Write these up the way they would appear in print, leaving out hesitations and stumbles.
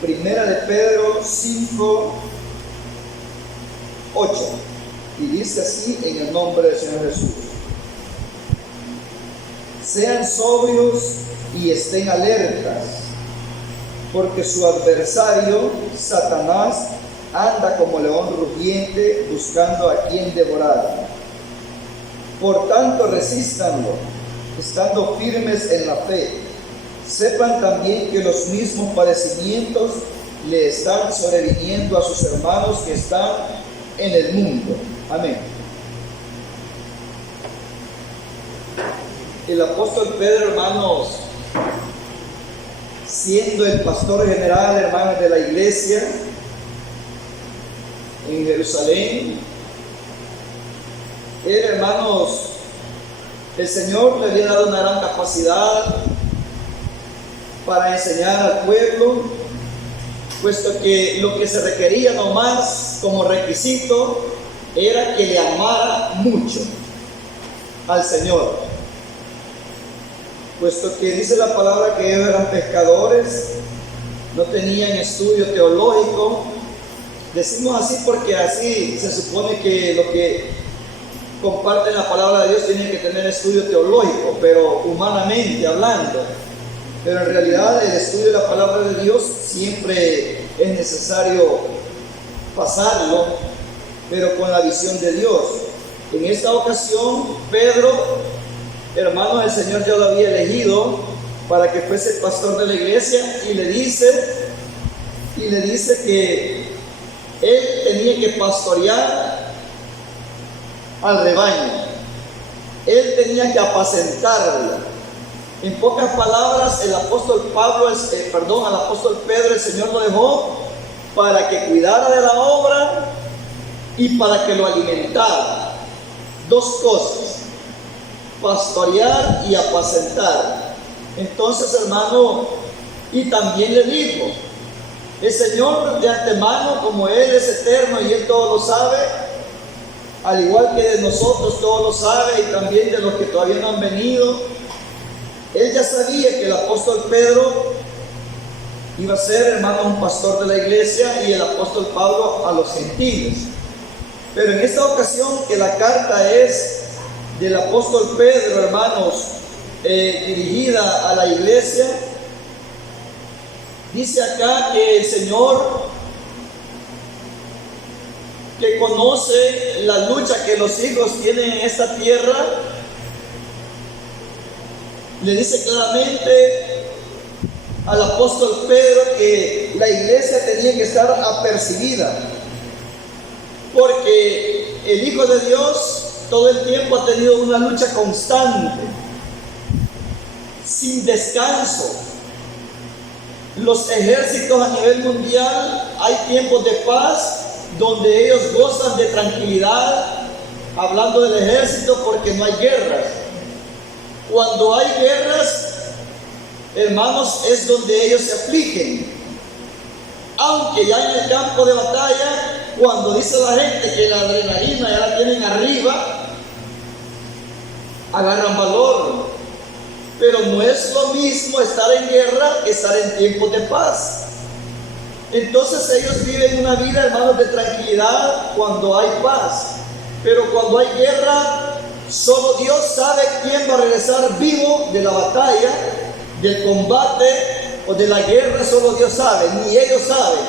Primera de Pedro 5, 8. Y dice así en el nombre del Señor Jesús: sean sobrios y estén alertas, porque su adversario, Satanás, anda como león rugiente buscando a quien devorar. Por tanto, resístanlo, estando firmes en la fe. Sepan también que los mismos padecimientos le están sobreviniendo a sus hermanos que están en el mundo. Amén. El apóstol Pedro, hermanos, siendo el pastor general, hermanos, de la iglesia en Jerusalén, era, hermanos, el Señor le había dado una gran capacidad para enseñar al pueblo, puesto que lo que se requería nomás como requisito era que le amara mucho al Señor, puesto que dice la palabra que ellos eran pescadores, no tenían estudio teológico. Decimos así porque así se supone que lo que comparten la palabra de Dios tienen que tener estudio teológico, pero humanamente hablando. Pero en realidad el estudio de la palabra de Dios siempre es necesario pasarlo, pero con la visión de Dios. En esta ocasión, Pedro, hermanos, el Señor ya lo había elegido para que fuese el pastor de la iglesia, y le dice que él tenía que pastorear al rebaño, él tenía que apacentarla. En pocas palabras, al apóstol Pedro, el Señor lo dejó para que cuidara de la obra y para que lo alimentara. Dos cosas: pastorear y apacentar. Entonces, hermano, y también le dijo, el Señor de antemano, como Él es eterno y Él todo lo sabe, al igual que de nosotros todo lo sabe, y también de los que todavía no han venido, Él ya sabía que el apóstol Pedro iba a ser, hermano, un pastor de la iglesia, y el apóstol Pablo a los gentiles. Pero en esta ocasión, que la carta es del apóstol Pedro, hermanos, dirigida a la iglesia, dice acá que el Señor, que conoce la lucha que los hijos tienen en esta tierra, le dice claramente al apóstol Pedro que la iglesia tenía que estar apercibida, porque el Hijo de Dios todo el tiempo ha tenido una lucha constante, sin descanso. Los ejércitos a nivel mundial, hay tiempos de paz donde ellos gozan de tranquilidad, hablando del ejército, porque no hay guerras. Cuando hay guerras, hermanos, es donde ellos se afligen. Aunque ya en el campo de batalla, cuando dice la gente que la adrenalina ya la tienen arriba, agarran valor. Pero no es lo mismo estar en guerra que estar en tiempos de paz. Entonces ellos viven una vida, hermanos, de tranquilidad cuando hay paz. Pero cuando hay guerra, solo Dios sabe quién va a regresar vivo de la batalla, del combate o de la guerra. Solo Dios sabe, ni ellos saben,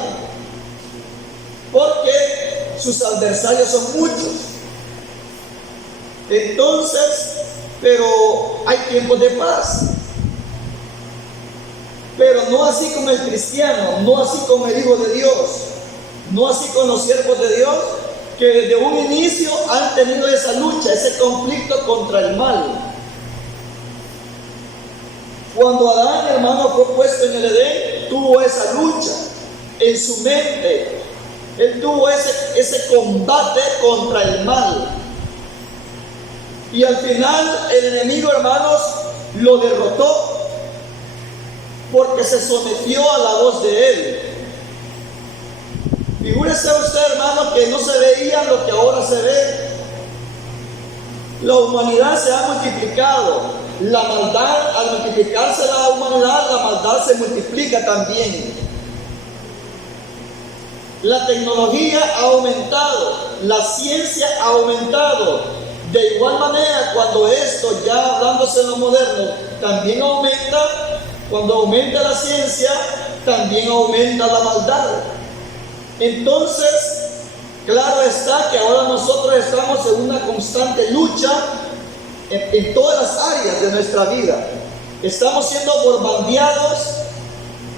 porque sus adversarios son muchos. Entonces, pero hay tiempos de paz, pero no así con el cristiano, no así con el Hijo de Dios, no así con los siervos de Dios, que desde un inicio han tenido esa lucha, ese conflicto contra el mal. Cuando Adán, hermano, fue puesto en el Edén, tuvo esa lucha en su mente. Él tuvo ese combate contra el mal. Y al final el enemigo, hermanos, lo derrotó, porque se sometió a la voz de él. Figúrese usted, hermano, que no se veía lo que ahora se ve. La humanidad se ha multiplicado. La maldad, al multiplicarse la humanidad, la maldad se multiplica también. La tecnología ha aumentado, la ciencia ha aumentado. De igual manera, cuando esto, ya hablándose en lo moderno, también aumenta, cuando aumenta la ciencia, también aumenta la maldad. Entonces, claro está que ahora nosotros estamos en una constante lucha en todas las áreas de nuestra vida. Estamos siendo bombardeados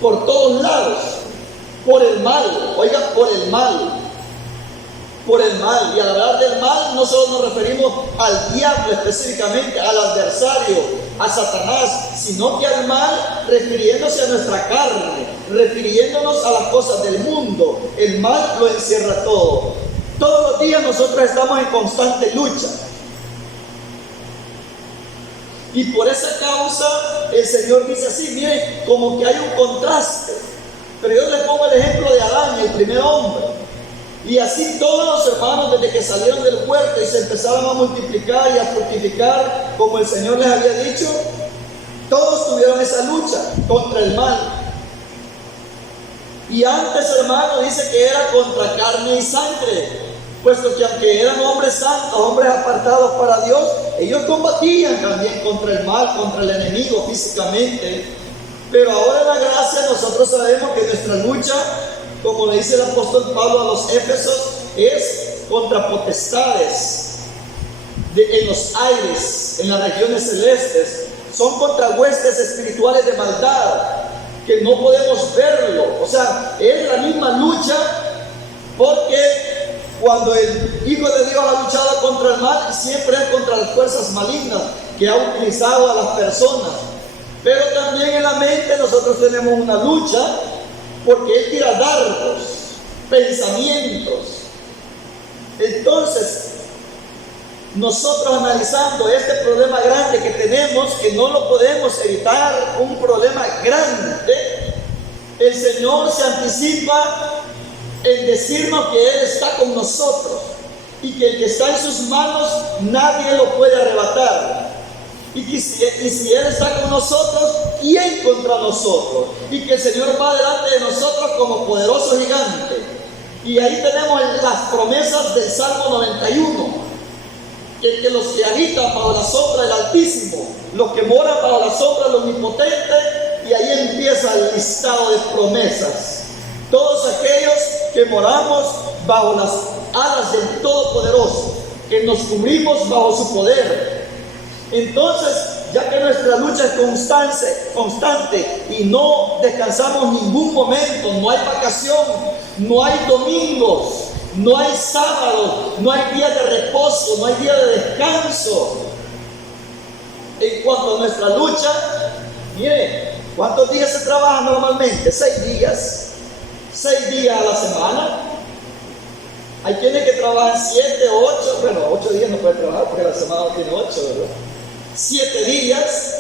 por todos lados, por el mal, oiga, por el mal. Y al hablar del mal, no solo nos referimos al diablo específicamente, al adversario, a Satanás, sino que al mal refiriéndose a nuestra carne, refiriéndonos a las cosas del mundo. El mal lo encierra todo. Todos los días nosotros estamos en constante lucha. Y por esa causa el Señor dice así, miren, como que hay un contraste. Pero yo les pongo el ejemplo de Adán, el primer hombre. Y así todos los hermanos, desde que salieron del huerto y se empezaron a multiplicar y a fructificar, como el Señor les había dicho, todos tuvieron esa lucha contra el mal. Y antes, hermano, dice que era contra carne y sangre, puesto que aunque eran hombres santos, hombres apartados para Dios, ellos combatían también contra el mal, contra el enemigo físicamente. Pero ahora en la gracia nosotros sabemos que nuestra lucha, como le dice el apóstol Pablo a los Éfesos, es contra potestades en los aires, en las regiones celestes. Son contra huestes espirituales de maldad, que no podemos verlo. O sea, es la misma lucha, porque cuando el Hijo de Dios ha luchado contra el mal, siempre es contra las fuerzas malignas que ha utilizado a las personas. Pero también en la mente nosotros tenemos una lucha, porque Él tira dardos, pensamientos. Entonces, nosotros analizando este problema grande que tenemos, que no lo podemos evitar, un problema grande, el Señor se anticipa en decirnos que Él está con nosotros y que el que está en sus manos nadie lo puede arrebatar. Y si Él está con nosotros, ¿quién contra nosotros? Y que el Señor va delante de nosotros como poderoso gigante. Y ahí tenemos las promesas del Salmo 91. Que los que habitan bajo la sombra del Altísimo, los que moran bajo la sombra del Omnipotente, y ahí empieza el listado de promesas. Todos aquellos que moramos bajo las alas del Todopoderoso, que nos cubrimos bajo su poder. Entonces, ya que nuestra lucha es constante y no descansamos ningún momento, no hay vacación, no hay domingos, no hay sábados, no hay día de reposo, no hay día de descanso. En cuanto a nuestra lucha, mire, ¿cuántos días se trabaja normalmente? 6 días. 6 días a la semana. Hay quienes que trabajan 7, 8, bueno, 8 días no pueden trabajar porque la semana no tiene 8, ¿verdad? 7 días,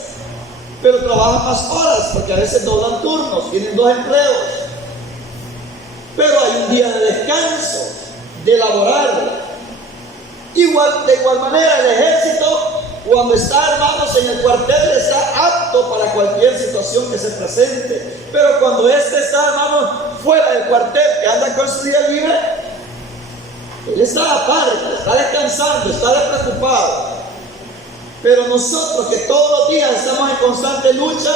pero trabajan más horas porque a veces doblan turnos, tienen 2 empleos. Pero hay un día de descanso, de laborar. De igual manera, el ejército, cuando está, hermanos, en el cuartel, está apto para cualquier situación que se presente. Pero cuando está, hermanos, fuera del cuartel, que anda con su día libre, él está aparte, está descansando, está despreocupado. Pero nosotros, que todos los días estamos en constante lucha,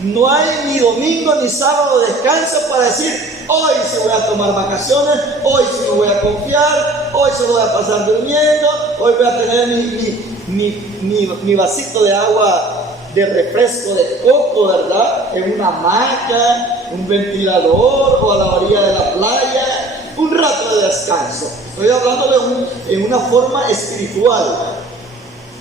no hay ni domingo ni sábado de descanso para decir, hoy sí voy a tomar vacaciones, hoy sí me voy a confiar, hoy se voy a pasar durmiendo, hoy voy a tener mi vasito de agua de refresco de coco, ¿verdad? En una hamaca, un ventilador o a la orilla de la playa, un rato de descanso. Estoy hablando en una forma espiritual.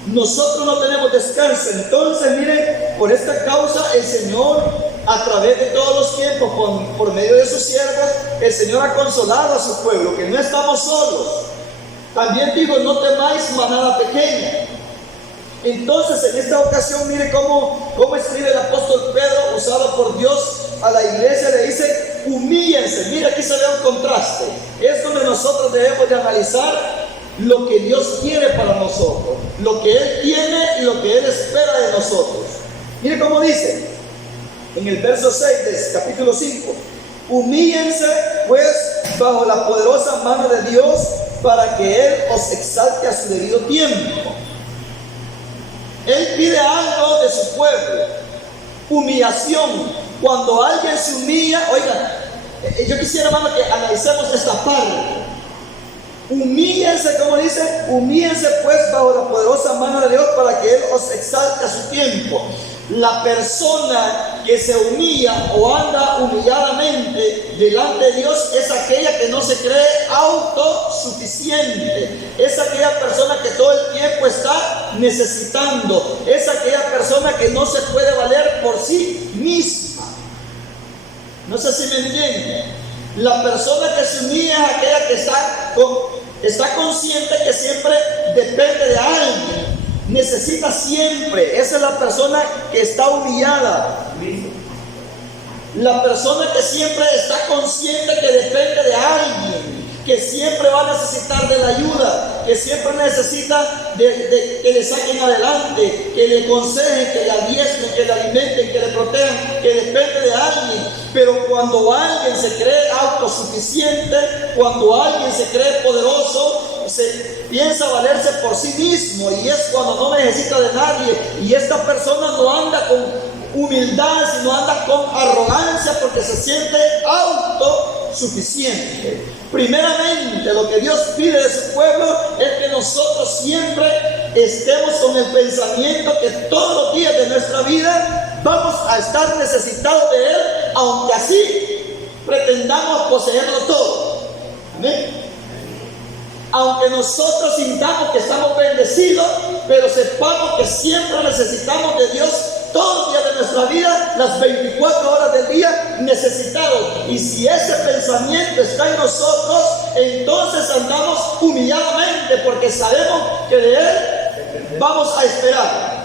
Nosotros no tenemos descanso. Entonces, miren, por esta causa el Señor, a través de todos los tiempos, por medio de sus siervos, el Señor ha consolado a su pueblo, que no estamos solos. También digo, no temáis, manada pequeña. Entonces, en esta ocasión, mire cómo escribe el apóstol Pedro, usado por Dios a la iglesia, le dice, humíllense. Mira, aquí se ve un contraste. Es donde nosotros debemos de analizar lo que Dios quiere para nosotros, lo que Él tiene y lo que Él espera de nosotros. Mire cómo dice en el verso 6 del capítulo 5: Humíllense pues bajo la poderosa mano de Dios para que Él os exalte a su debido tiempo. Él pide algo de su pueblo: humillación. Cuando alguien se humilla, oigan, yo quisiera, hermano, que analicemos esta parte. Humíllense, como dice, humíllense pues bajo la poderosa mano de Dios para que Él os exalte a su tiempo. La persona que se humilla o anda humilladamente delante de Dios es aquella que no se cree autosuficiente, es aquella persona que todo el tiempo está necesitando, es aquella persona que no se puede valer por sí misma. No sé si me entienden. La persona que se humilla es aquella que está consciente que siempre depende de alguien, necesita siempre. Esa es la persona que está humillada. La persona que siempre está consciente que depende de alguien, que siempre va a necesitar de la ayuda, que siempre necesita de que le saquen adelante, que le aconsejen, que le adiesten, que le alimenten, que le protejan, que depende de alguien. Pero cuando alguien se cree autosuficiente, cuando alguien se cree poderoso, se piensa valerse por sí mismo, y es cuando no necesita de nadie. Y esta persona no anda con humildad, sino anda con arrogancia, porque se siente autosuficiente. Primeramente, lo que Dios pide de su pueblo es que nosotros siempre estemos con el pensamiento que todos los días de nuestra vida vamos a estar necesitados de Él, aunque así pretendamos poseerlo todo. Amén. Aunque nosotros sintamos que estamos bendecidos, pero sepamos que siempre necesitamos de Dios todos los días de nuestra vida, las 24 horas del día, necesitados. Y si ese pensamiento está en nosotros, entonces andamos humilladamente, porque sabemos que de Él vamos a esperar.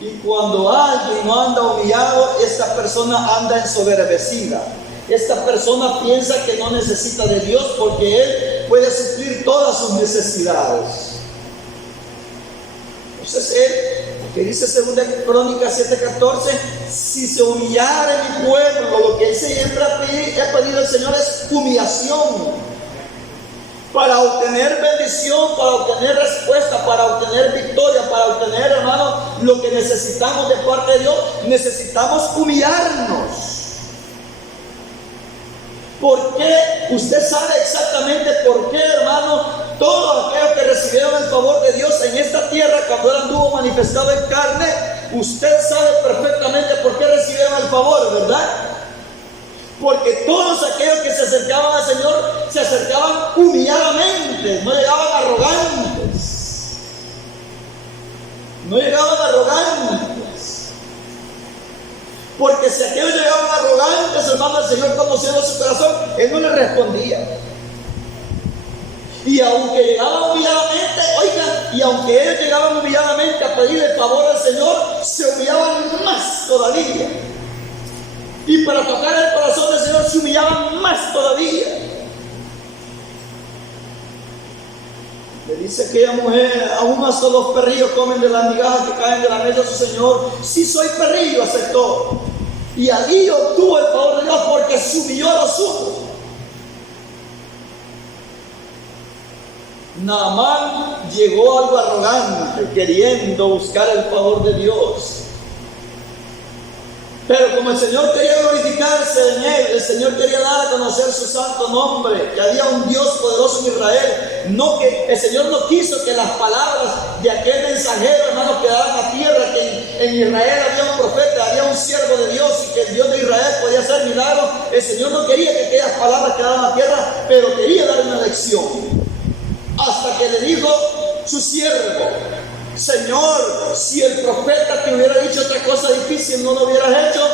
Y cuando alguien no anda humillado, esta persona anda ensoberbecida. Esta persona piensa que no necesita de Dios, porque Él puede suplir todas sus necesidades. Entonces Él, que dice 2 Crónicas 7:14, si se humillara mi pueblo, lo que Él siempre ha pedido al Señor es humillación, para obtener bendición, para obtener respuesta, para obtener victoria, para obtener, hermano, lo que necesitamos de parte de Dios. Necesitamos humillarnos. ¿Por qué? Usted sabe exactamente por qué, hermano. Todos aquellos que recibieron el favor de Dios en esta tierra, cuando Él anduvo manifestado en carne, usted sabe perfectamente por qué recibieron el favor, ¿verdad? Porque todos aquellos que se acercaban al Señor se acercaban humilladamente, no llegaban arrogantes. No llegaban arrogantes. Porque si aquellos llegaban arrogantes, hermano, el Señor, conociendo su corazón, Él no les respondía. Y aunque llegaban humilladamente, oigan, y aunque ellos llegaban humilladamente a pedir el favor al Señor, se humillaban más todavía. Y para tocar el corazón del Señor se humillaban más todavía. Le dice aquella mujer: aún hasta los perrillos comen de las migajas que caen de la mesa de su Señor. Sí, soy perrillo, aceptó. Y allí obtuvo el favor de Dios, porque se humilló a los suyos. Naamán llegó algo arrogante, queriendo buscar el favor de Dios. Pero como el Señor quería glorificarse en él, el Señor quería dar a conocer su santo nombre, que había un Dios poderoso en Israel. No, que el Señor no quiso que las palabras de aquel mensajero, hermano, quedaran a tierra, que en Israel había un profeta, había un siervo de Dios, y que el Dios de Israel podía hacer milagros. El Señor no quería que aquellas palabras quedaran a tierra, pero quería dar una lección. Hasta que le dijo su siervo: Señor, si el profeta te hubiera dicho otra cosa difícil, no lo hubieras hecho.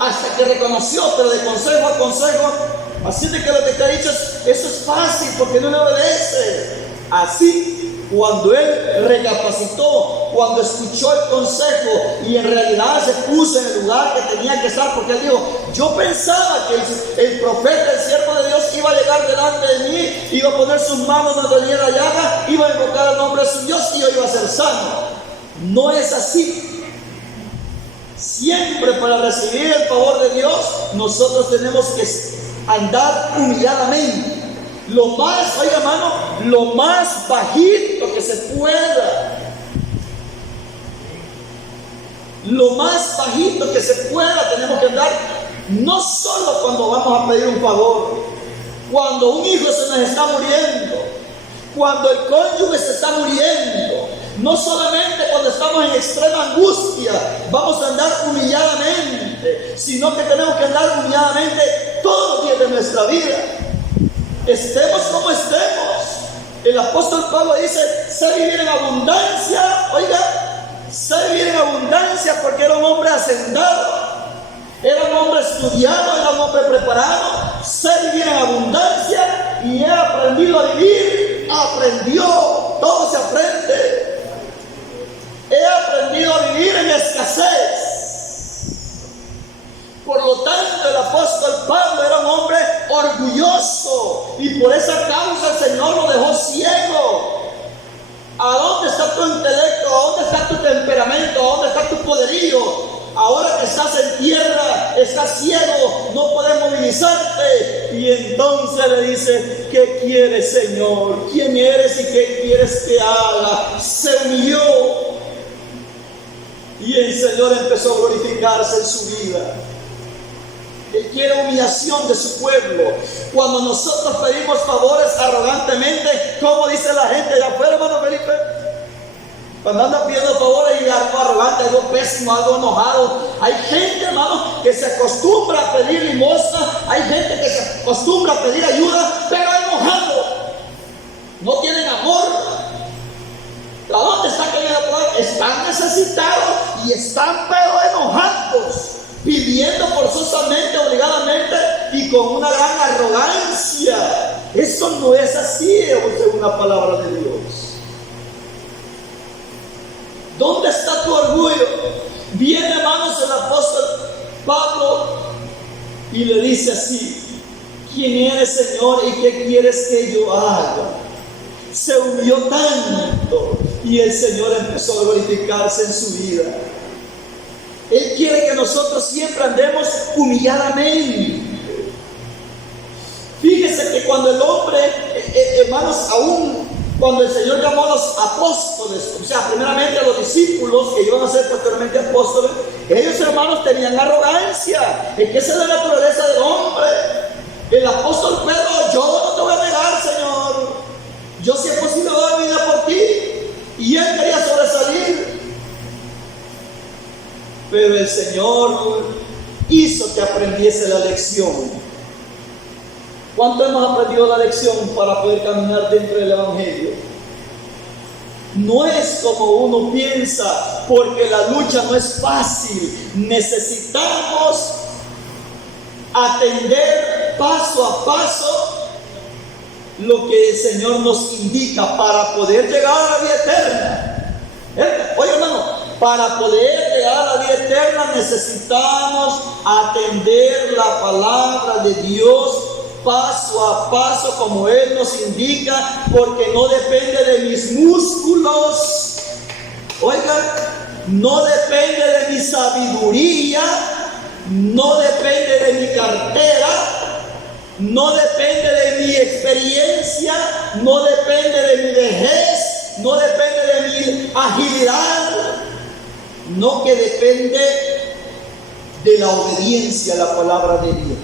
Hasta que reconoció, pero de consejo a consejo. Así de que lo que te ha dicho eso es fácil, porque no le obedece. Así, cuando él recapacitó, cuando escuchó el consejo y en realidad se puso en el lugar que tenía que estar, porque él dijo: yo pensaba que el profeta, el siervo de Dios, iba a llegar delante de mí, iba a poner sus manos donde tenía la llaga, iba a invocar el nombre de su Dios y yo iba a ser sano. No es así. Siempre para recibir el favor de Dios, nosotros tenemos que andar humilladamente. Lo más, oiga hermano, lo más bajito que se pueda. Lo más bajito que se pueda tenemos que andar, no solo cuando vamos a pedir un favor, cuando un hijo se nos está muriendo, cuando el cónyuge se está muriendo, no solamente cuando estamos en extrema angustia vamos a andar humilladamente, sino que tenemos que andar humilladamente todos los días de nuestra vida, estemos como estemos. El apóstol Pablo dice: sé vivir en abundancia, oiga, sé vivir en abundancia, porque era un hombre hacendado, era un hombre estudiado, era un hombre preparado. Sé vivir en abundancia y he aprendido a vivir. Aprendió, todo se aprende. He aprendido a vivir en escasez. Por lo tanto, el apóstol Pablo era un hombre orgulloso y por esa causa el Señor lo dejó ciego. ¿A dónde está tu intelecto? ¿A dónde está tu temperamento? ¿A dónde está tu poderío? Ahora que estás en tierra, estás ciego, no puedes movilizarte. Y entonces le dice: ¿qué quieres, Señor? ¿Quién eres y qué quieres que haga? Se humilló. Y el Señor empezó a glorificarse en su vida. Él quiere humillación de su pueblo. Cuando nosotros pedimos favores arrogantemente, ¿cómo dice la gente de afuera, hermano Felipe? Cuando andan pidiendo favores y algo arrogante, algo pésimo, algo enojado. Hay gente, hermano, que se acostumbra a pedir limosna. Hay gente que se acostumbra a pedir ayuda, pero enojado. No tienen amor. ¿A dónde está cayendo la palabra? Están necesitados y están pero enojados, pidiendo forzosamente, obligadamente y con una gran arrogancia. Eso no es así, según la palabra de Dios. ¿Dónde está tu orgullo? Viene, hermanos, el apóstol Pablo y le dice así: ¿quién eres, Señor, y qué quieres que yo haga? Se humilló tanto y el Señor empezó a glorificarse en su vida. Él quiere que nosotros siempre andemos humilladamente. Fíjese que cuando el hombre, hermanos, aún cuando el Señor llamó a los apóstoles, o sea, primeramente a los discípulos que iban a ser posteriormente apóstoles, ellos, hermanos, tenían arrogancia. ¿En qué es la naturaleza del hombre? El apóstol Pedro: yo no te voy a negar, Señor, yo si es posible doy mi vida por ti. Y él quería sobresalir, pero el Señor hizo que aprendiese la lección. ¿Cuánto hemos aprendido la lección para poder caminar dentro del Evangelio? No es como uno piensa, porque la lucha no es fácil. Necesitamos atender paso a paso lo que el Señor nos indica para poder llegar a la vida eterna. Oye, hermano, para poder llegar a la vida eterna necesitamos atender la palabra de Dios paso a paso como Él nos indica, porque no depende de mis músculos, oiga, no depende de mi sabiduría, no depende de mi cartera, no depende de mi experiencia, no depende de mi vejez, no depende de mi agilidad, no, que depende de la obediencia a la palabra de Dios.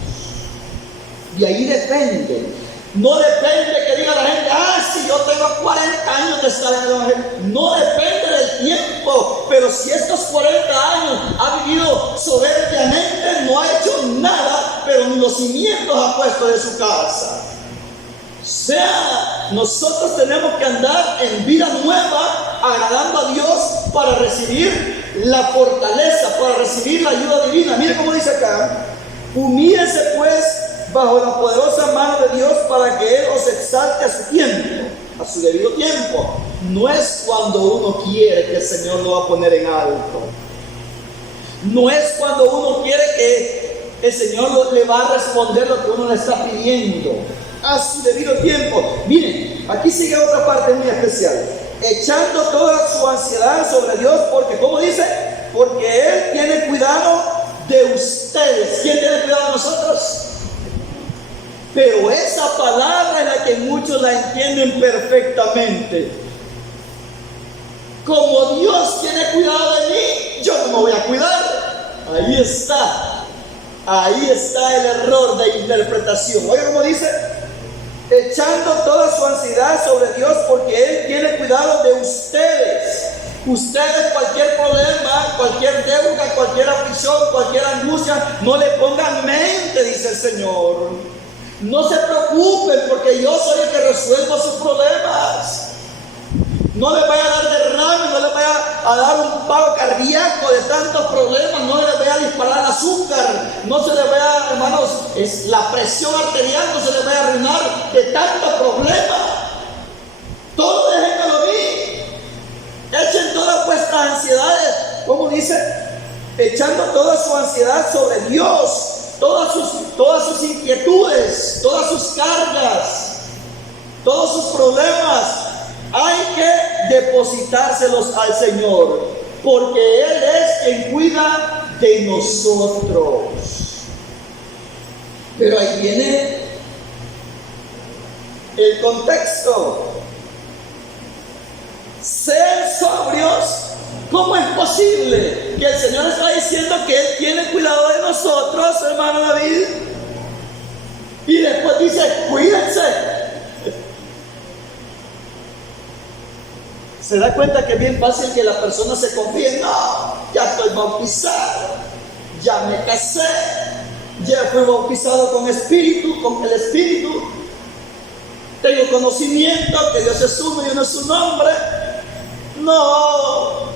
De ahí depende. No depende que diga la gente: si yo tengo 40 años de estar en el Evangelio. No depende del tiempo. Pero si estos 40 años ha vivido soberbiamente, no ha hecho nada, pero ni los cimientos ha puesto de su casa. O sea, nosotros tenemos que andar en vida nueva, agradando a Dios para recibir la fortaleza, para recibir la ayuda divina. Mire cómo dice acá: humíllese pues bajo la poderosa mano de Dios, para que Él os exalte a su tiempo, a su debido tiempo. No es cuando uno quiere que el Señor lo va a poner en alto. No es cuando uno quiere que el Señor le va a responder lo que uno le está pidiendo. A su debido tiempo. Miren, aquí sigue otra parte muy especial: echando toda su ansiedad sobre Dios, porque, ¿cómo dice? Porque Él tiene cuidado de ustedes. ¿Quién tiene cuidado de nosotros? Pero esa palabra es la que muchos la entienden perfectamente. Como Dios tiene cuidado de mí, yo no me voy a cuidar. Ahí está el error de interpretación. Oiga cómo dice: echando toda su ansiedad sobre Dios, porque Él tiene cuidado de ustedes. Ustedes, cualquier problema, cualquier deuda, cualquier aflicción, cualquier angustia, no le pongan mente, dice el Señor. No se preocupen, porque yo soy el que resuelvo sus problemas. No les vaya a dar derrame, no les vaya a dar un paro cardíaco de tantos problemas, no les vaya a disparar azúcar, no se les vaya, hermanos, la presión arterial no se les vaya a arruinar de tantos problemas. Todo déjenmelo a mí. Echen todas vuestras ansiedades, ¿cómo dice? Echando toda su ansiedad sobre Dios, todas sus inquietudes, todas sus cargas, todos sus problemas. Hay que depositárselos al Señor, porque Él es quien cuida de nosotros. Pero ahí viene el contexto. Sean sobrios. ¿Cómo es posible que el Señor está diciendo que Él tiene cuidado de nosotros, hermano David? Y después dice: cuídense. ¿Se da cuenta que es bien fácil que la persona se confíe? No, ya estoy bautizado, ya me casé, ya fui bautizado con el Espíritu, tengo conocimiento que Dios es uno y uno es su nombre. No,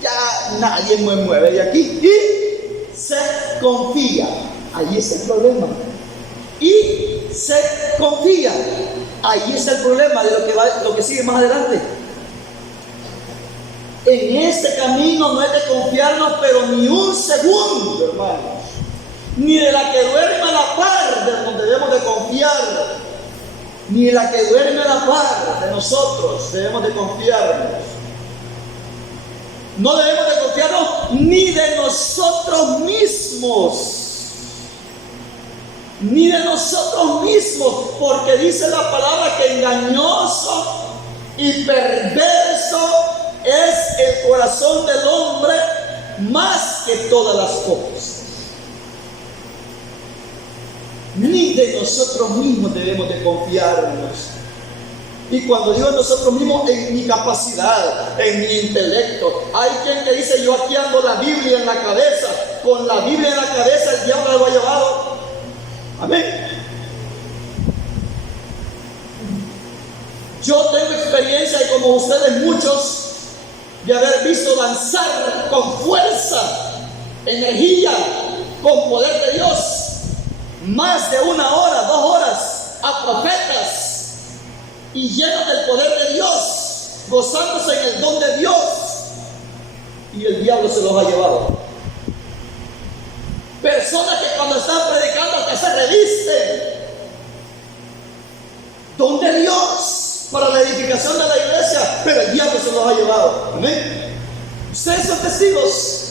ya nadie me mueve de aquí. Y se confía. Ahí está el problema. Y se confía. Ahí está el problema de lo que sigue más adelante. En este camino no hay de confiarnos, pero ni un segundo, hermanos. Ni de la que duerme a la par de donde debemos de confiar. Ni de la que duerme a la par de nosotros debemos de confiarnos. No debemos de confiarnos ni de nosotros mismos. Ni de nosotros mismos, porque dice la palabra que engañoso y perverso es el corazón del hombre más que todas las cosas. Ni de nosotros mismos debemos de confiarnos. Y cuando digo nosotros mismos, en mi capacidad, en mi intelecto. Hay quien que dice: yo aquí ando la Biblia en la cabeza. Con la Biblia en la cabeza el diablo lo ha llevado. Amén. Yo tengo experiencia, y como ustedes muchos, de haber visto danzar con fuerza, energía, con poder de Dios, más de 1 hora, 2 horas, a profetas, y llenos del poder de Dios, gozándose en el don de Dios, y el diablo se los ha llevado. Personas que cuando están predicando hasta se revisten. Don de Dios para la edificación de la iglesia, pero el diablo se los ha llevado. Amén. Ustedes son testigos.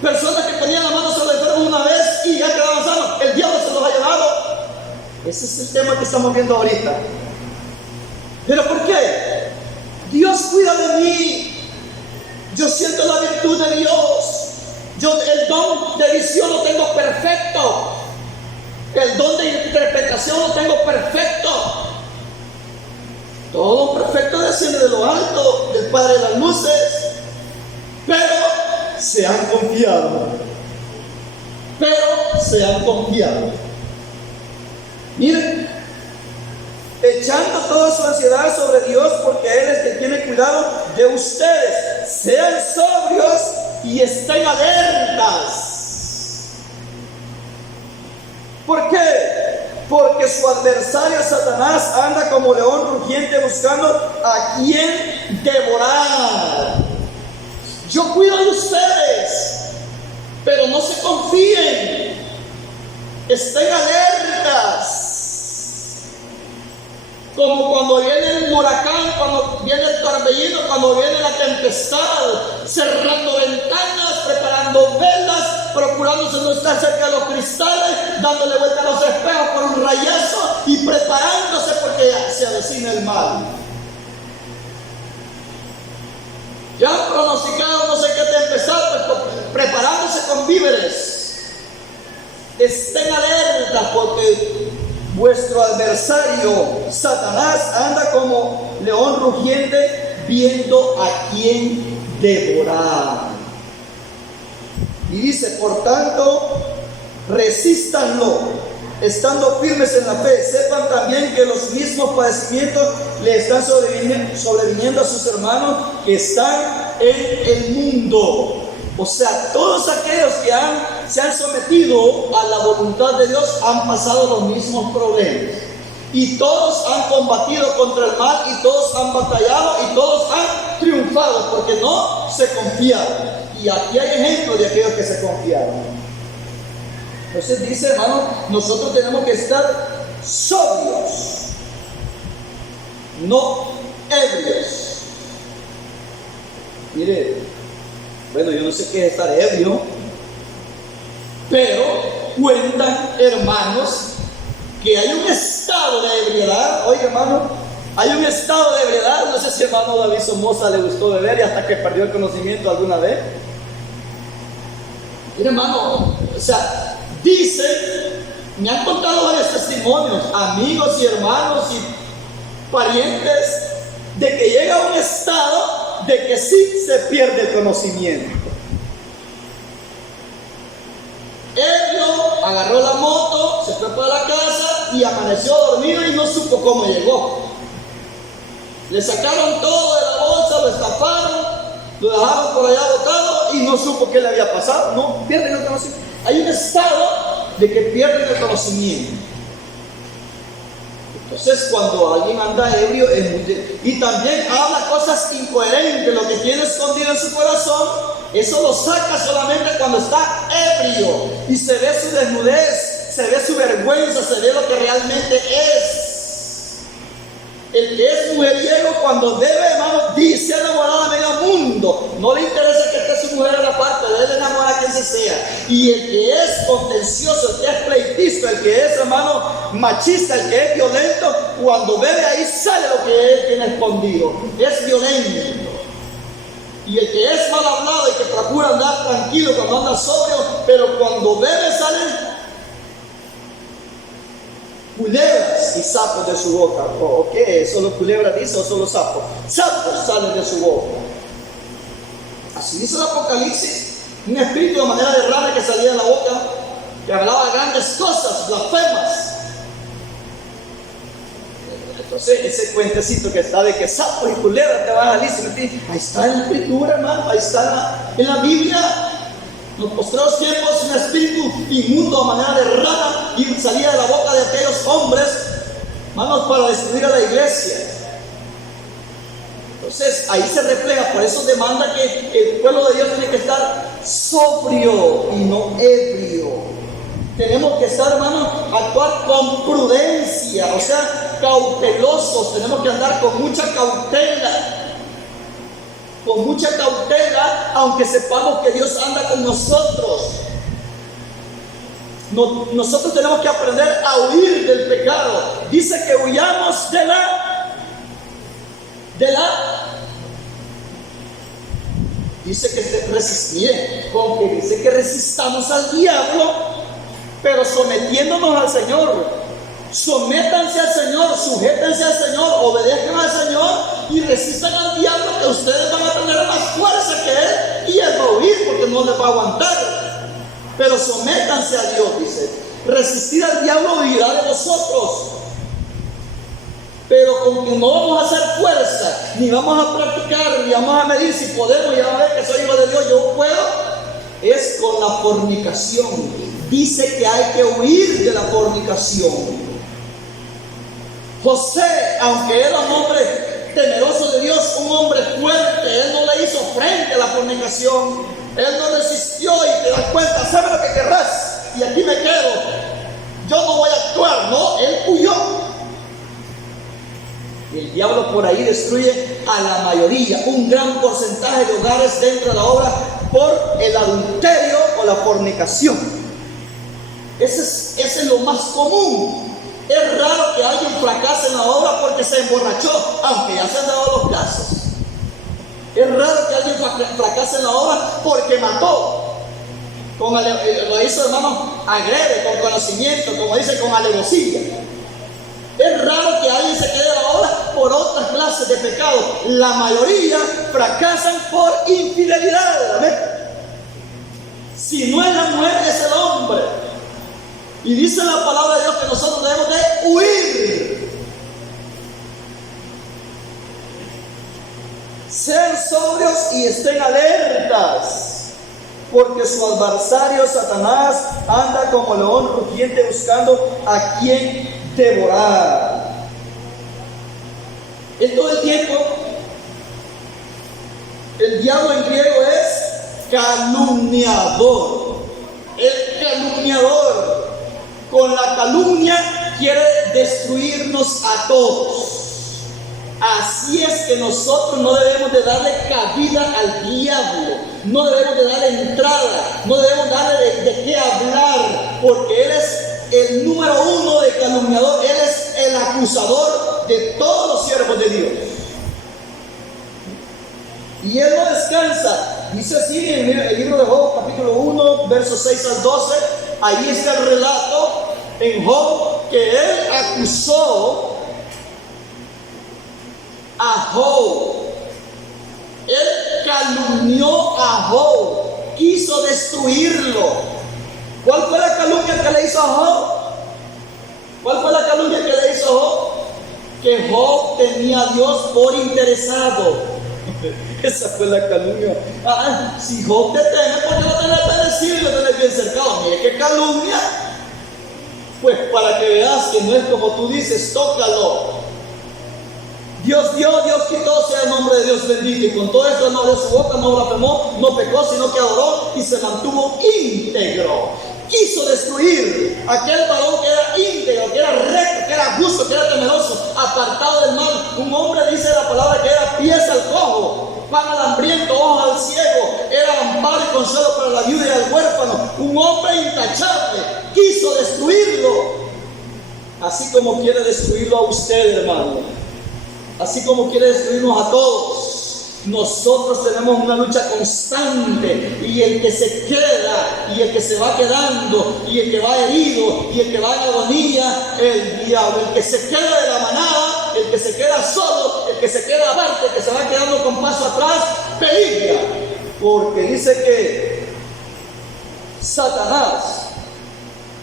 Personas que ponían la mano sobre el enfermo una vez y ya quedaban sanos, el diablo se los ha llevado. Ese es el tema que estamos viendo ahorita. ¿Pero por qué? Dios cuida de mí. Yo siento la virtud de Dios. Yo el don de visión lo tengo perfecto. El don de interpretación lo tengo perfecto. Todo perfecto desciende de lo alto, del Padre de las luces. Pero se han confiado. Miren, echando toda su ansiedad sobre Dios, porque Él es el que tiene cuidado de ustedes. Sean sobrios y estén alertas. ¿Por qué? Porque su adversario Satanás anda como león rugiente buscando a quien devorar. Yo cuido de ustedes, pero no se confíen. Estén alertas. como cuando viene el huracán, cuando viene el torbellino, cuando viene la tempestad, cerrando ventanas, preparando velas, procurándose no estar cerca de los cristales, dándole vuelta a los espejos por un rayazo y preparándose porque se avecina el mal. Ya han pronosticado no sé qué tempestad, pues, preparándose con víveres. Estén alertas porque vuestro adversario, Satanás, anda como león rugiente viendo a quién devorar. Y dice, por tanto, resístanlo, estando firmes en la fe. Sepan también que los mismos padecimientos le están sobreviniendo a sus hermanos que están en el mundo. O sea, todos aquellos que se han sometido a la voluntad de Dios han pasado los mismos problemas. Y todos han combatido contra el mal, y todos han batallado, y todos han triunfado, porque no se confiaron. Y aquí hay ejemplos de aquellos que se confiaron. Entonces dice, hermano, nosotros tenemos que estar sobrios, no ebrios. Mire, bueno, yo no sé qué es estar ebrio, pero cuentan, hermanos, que hay un estado de ebriedad. Oiga, hermano, hay un estado de ebriedad. No sé si hermano David Somoza le gustó beber y hasta que perdió el conocimiento alguna vez. Mira, hermano, o sea, dicen, me han contado varios testimonios, amigos y hermanos y parientes, de que llega a un estado de que sí se pierde el conocimiento. Ebrio, agarró la moto, se fue para la casa y amaneció dormido y no supo cómo llegó. Le sacaron todo de la bolsa, lo estafaron, lo dejaron por allá botado y no supo qué le había pasado. No, pierden el conocimiento. Hay un estado de que pierden el conocimiento. Entonces, cuando alguien anda ebrio, y también habla cosas incoherentes, lo que tiene escondido en su corazón, eso lo saca solamente cuando está ebrio y se ve su desnudez, se ve su vergüenza, se ve lo que realmente es. El que es mujeriego, cuando debe, hermano, dice enamorado a medio mundo, no le interesa que esté su mujer a la parte, debe enamorar a quien se sea. Y el que es contencioso, el que es pleitista, el que es, hermano, machista, el que es violento, cuando bebe ahí sale lo que él tiene escondido, es violento. Y el que es mal hablado y que procura andar tranquilo cuando anda sobrio, pero cuando bebe salen culebras y sapos de su boca. ¿O qué? ¿Solo culebras dice o solo sapos? Sapos salen de su boca. Así dice el Apocalipsis. Un espíritu de manera de rana que salía de la boca, que hablaba grandes cosas, blasfemas. Entonces, ese cuentecito que está de que sapos y culebras te van a salir, ahí está en la Escritura, hermano, ahí está en la Biblia. En los postreros tiempos, un espíritu inmundo a manera de rana y salía de la boca de aquellos hombres, hermanos, para destruir a la iglesia. Entonces, ahí se refleja, por eso demanda que el pueblo de Dios tiene que estar sobrio y no ebrio. Tenemos que estar, hermanos, actuar con prudencia, o sea, cautelosos. Tenemos que andar con mucha cautela. Con mucha cautela, aunque sepamos que Dios anda con nosotros. Nosotros tenemos que aprender a huir del pecado. Dice que huyamos de la dice que resistir, con que dice que resistamos al diablo, pero sometiéndonos al Señor. Sométanse al Señor, sujétense al Señor, obedezcan al Señor y resistan al diablo, que ustedes van a tener más fuerza que él y él va a huir porque no les va a aguantar. Pero sométanse a Dios, dice. Resistir al diablo huirá de nosotros. Pero con que no vamos a hacer fuerza, ni vamos a practicar, ni vamos a medir si podemos, ya va a ver que soy hijo de Dios, yo puedo, es con la fornicación. Dice que hay que huir de la fornicación. José, aunque era un hombre temeroso de Dios, un hombre fuerte, él no le hizo frente a la fornicación. Él no resistió y te das cuenta, sabe lo que querrás y aquí me quedo. Yo no voy a actuar, no, él huyó. El diablo por ahí destruye a la mayoría, un gran porcentaje de hogares dentro de la obra por el adulterio o la fornicación. Ese es lo más común. Es raro que alguien fracase en la obra porque se emborrachó, aunque ya se han dado los casos. Es raro que alguien fracase en la obra porque mató. Lo hizo, hermano, agrede, con conocimiento, como dice, con alevosía. Es raro que alguien se quede en la obra por otras clases de pecado. La mayoría fracasan por infidelidad. ¿Amén? Si no es la mujer, es el hombre. Y dice la palabra de Dios que nosotros debemos de huir. Sean sobrios y estén alertas, porque su adversario Satanás anda como león rugiente buscando a quien devorar. En todo el tiempo, el diablo en griego es calumniador. El calumniador, con la calumnia, quiere destruirnos a todos. Así es que nosotros no debemos de darle cabida al diablo, no debemos de darle entrada, no debemos darle de qué hablar, porque él es el número uno de calumniador, él es el acusador de todos los siervos de Dios. Y él no descansa. Dice así en el libro de Job, capítulo 1, versos 6 al 12, ahí está el relato en Job que él acusó a Job. Él calumnió a Job, quiso destruirlo. ¿Cuál fue la calumnia que le hizo a Job? ¿Cuál fue la calumnia que le hizo a Job? Que Job tenía a Dios por interesado. Esa fue la calumnia. Si Job te teme, ¿por qué no tenés bendecido y lo tenés bien cercado? Mire qué calumnia. Pues para que veas que no es como tú dices, tócalo. Dios dio, Dios quitó, sea el nombre de Dios bendito. Y con todo esto no abrió su boca, no blasfemó, no pecó, sino que adoró y se mantuvo íntegro. Quiso destruir aquel varón que era íntegro, que era recto, que era justo, que era temeroso, apartado del mal. Un hombre, dice la palabra, que era pies al cojo, pan al hambriento, ojos al ciego, era amparo y consuelo para la viuda y al huérfano. Un hombre intachable. Quiso destruirlo, así como quiere destruirlo a usted, hermano. Así como quiere destruirnos a todos. Nosotros tenemos una lucha constante, y el que se queda, y el que se va quedando, y el que va herido, y el que va en agonía, el diablo. El que se queda de la manada, el que se queda solo, el que se queda aparte, el que se va quedando con paso atrás, peligra. Porque dice que Satanás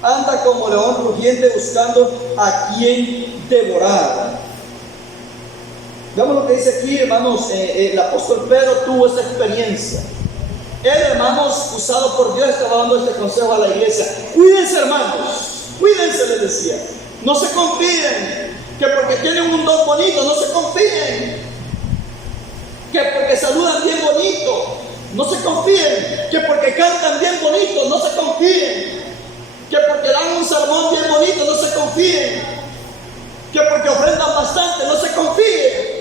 anda como león rugiente buscando a quien devorar. Veamos lo que dice aquí, hermanos. El apóstol Pedro tuvo esta experiencia. Él, hermanos, usado por Dios, estaba dando este consejo a la iglesia. Cuídense, hermanos, cuídense, les decía. No se confíen, que porque tienen un don bonito, no se confíen. Que porque saludan bien bonito, no se confíen. Que porque cantan bien bonito, no se confíen. Que porque dan un sermón bien bonito, no se confíen. Que porque ofrendan bastante, no se confíen.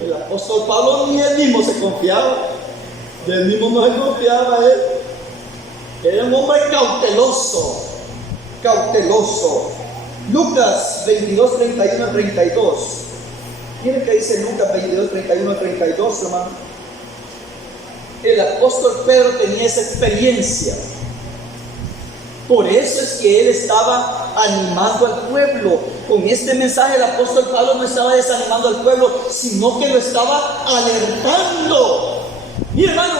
El apóstol Pablo ni él mismo se confiaba. De él mismo no se confiaba él. Era un hombre cauteloso. Cauteloso. Lucas 22, 31 al 32. Miren que dice Lucas 22, 31 al 32, hermano. El apóstol Pedro tenía esa experiencia. Por eso es que él estaba animando al pueblo. Con este mensaje el apóstol Pablo no estaba desanimando al pueblo, sino que lo estaba alertando. Y hermano,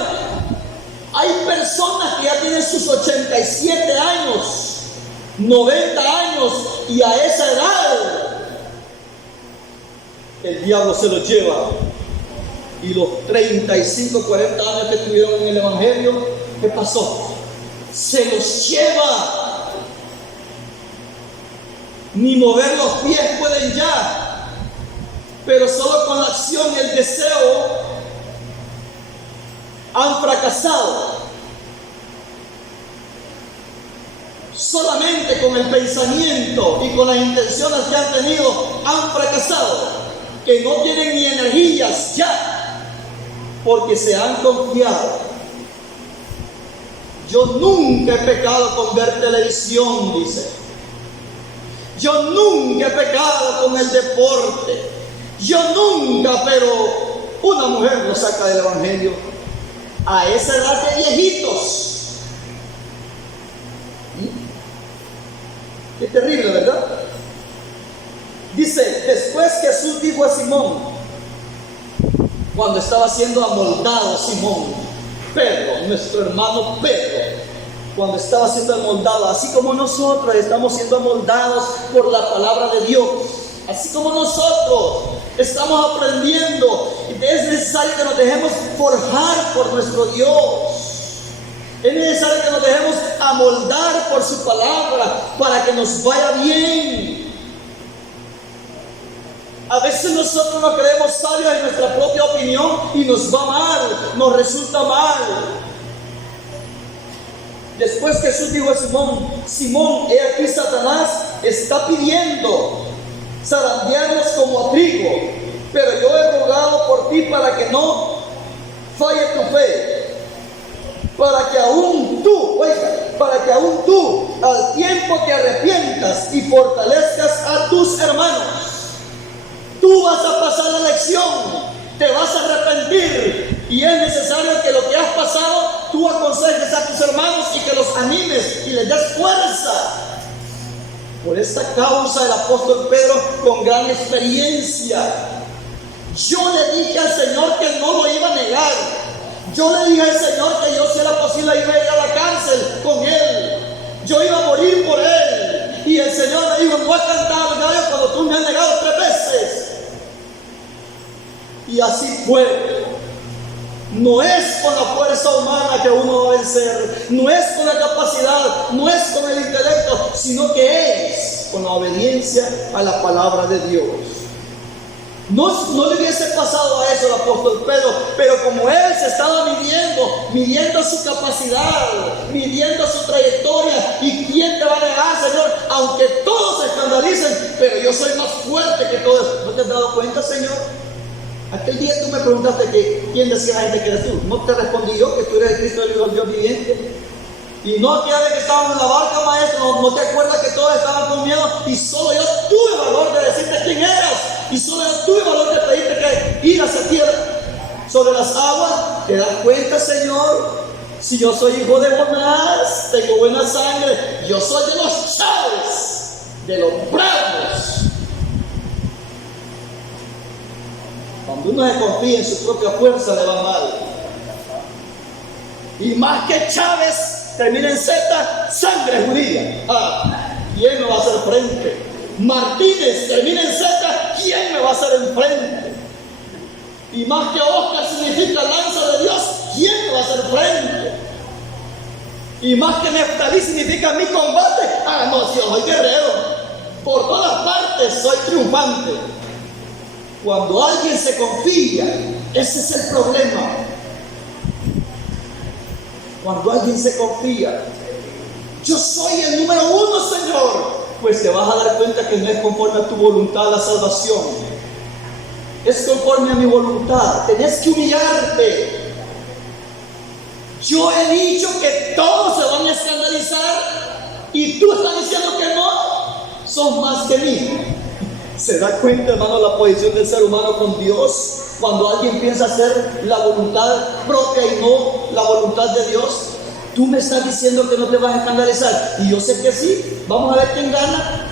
hay personas que ya tienen sus 87 años, 90 años, y a esa edad el diablo se los lleva. Y los 35, 40 años que tuvieron en el evangelio, ¿qué pasó? Se los lleva. Ni mover los pies pueden ya, pero solo con la acción y el deseo han fracasado. solamente con el pensamiento y con las intenciones que han tenido, han fracasado, que no tienen ni energías ya, porque se han confiado. Yo nunca he pecado con ver televisión, dice. Yo nunca he pecado con el deporte. Yo nunca, pero una mujer lo saca del evangelio a esa edad de viejitos. Qué terrible, ¿verdad? Dice, después Jesús dijo a Simón, cuando estaba siendo amoldado Simón, Pedro, nuestro hermano Pedro, cuando estaba siendo amoldado, así como nosotros estamos siendo amoldados por la palabra de Dios, así como nosotros estamos aprendiendo, es necesario que nos dejemos forjar por nuestro Dios. Es necesario que nos dejemos amoldar por su palabra para que nos vaya bien. A veces nosotros nos creemos sabios en nuestra propia opinión y nos va mal, nos resulta mal. Después Jesús dijo a Simón, Simón, he aquí Satanás está pidiendo zarandearnos como a trigo, pero yo he rogado por ti para que no falle tu fe. Para que aún tú, al tiempo que arrepientas y fortalezcas a tus hermanos, tú vas a pasar la lección, te vas a arrepentir y es necesario que lo que has pasado, tú aconsejes a tus hermanos y que los animes y les des fuerza. Por esta causa el apóstol Pedro, con gran experiencia, yo le dije al Señor que no lo iba a negar. Yo le dije al Señor que yo, si era posible, iba a ir a la cárcel con Él. Yo iba a morir por Él. Y el Señor me dijo, no has cantado el gallo cuando tú me has negado 3 veces. Y así fue. No es con la fuerza humana que uno va a vencer. No es con la capacidad. No es con el intelecto. Sino que es con la obediencia a la palabra de Dios. No le hubiese pasado a eso al apóstol Pedro, pero como él se estaba midiendo su capacidad, midiendo su trayectoria, y quién te va a negar, Señor, aunque todos se escandalicen, pero yo soy más fuerte que todos. ¿No te has dado cuenta, Señor? Aquel día tú me preguntaste que quién decía la gente que eres tú. No te respondí yo que tú eres el Cristo del Hijo del Dios viviente. Y no aquella vez que estábamos en la barca, maestro, no te acuerdas que todos estaban con miedo y solo yo tuve valor de decirte quién eras. Y solo yo tuve valor de pedirte que ir hacia tierra sobre las aguas. ¿Te das cuenta, Señor? Si yo soy hijo de Jonás, tengo buena sangre, yo soy de los Chávez, de los bravos. Cuando uno se confía en su propia fuerza, le va mal. Y más que Chávez termina en Z, sangre judía. ¿Quién me va a hacer frente? Martínez termina en Z, ¿quién me va a hacer enfrente? Y más que Oscar significa lanza de Dios, ¿quién me va a hacer frente? Y más que Neftalí significa mi combate, no, si yo soy guerrero, por todas partes soy triunfante. Cuando alguien se confía, ese es el problema. Cuando alguien se confía, yo soy el número 1, Señor, pues te vas a dar cuenta que no es conforme a tu voluntad la salvación, es conforme a mi voluntad. Tenés que humillarte. Yo he dicho que todos se van a escandalizar y tú estás diciendo que no, son más que mí. ¿Se da cuenta, hermano, la posición del ser humano con Dios? Cuando alguien piensa hacer la voluntad propia y no la voluntad de Dios. Tú me estás diciendo que no te vas a escandalizar, y yo sé que sí. Vamos a ver quién gana.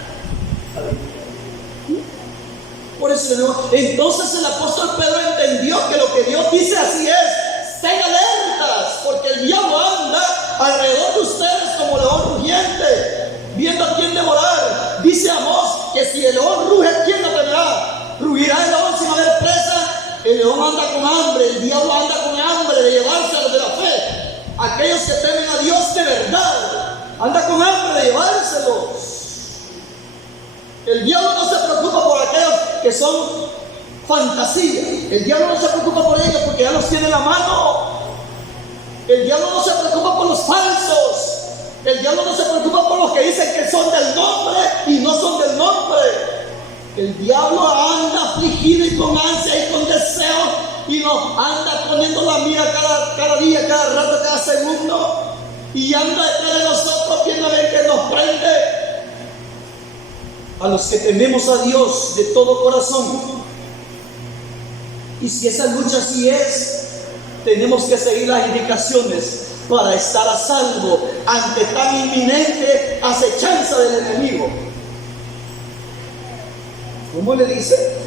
Por eso, entonces el apóstol Pedro entendió que lo que Dios dice así es. Estén alertas, porque el diablo anda alrededor de ustedes como león rugiente, viendo a quién devorar. Dice Amós que si el león ruge, ¿quién lo temerá? Rugirá el león sin haber presa. El león anda con hambre, el diablo anda con hambre de llevarse a los de la fe. Aquellos que temen a Dios de verdad, anda con hambre de llevárselos. El diablo no se preocupa por aquellos que son fantasía. El diablo no se preocupa por ellos porque ya los tiene en la mano. El diablo no se preocupa por los falsos. El diablo no se preocupa por los que son del nombre y no son del nombre. El diablo anda afligido y con ansia y con deseo y nos anda poniendo la mira cada día, cada rato, cada segundo, y anda detrás de nosotros viendo a ver que nos prende. A los que tememos a Dios de todo corazón, y si esa lucha así es, tenemos que seguir las indicaciones para estar a salvo ante tan inminente acechanza del enemigo. ¿Cómo le dice?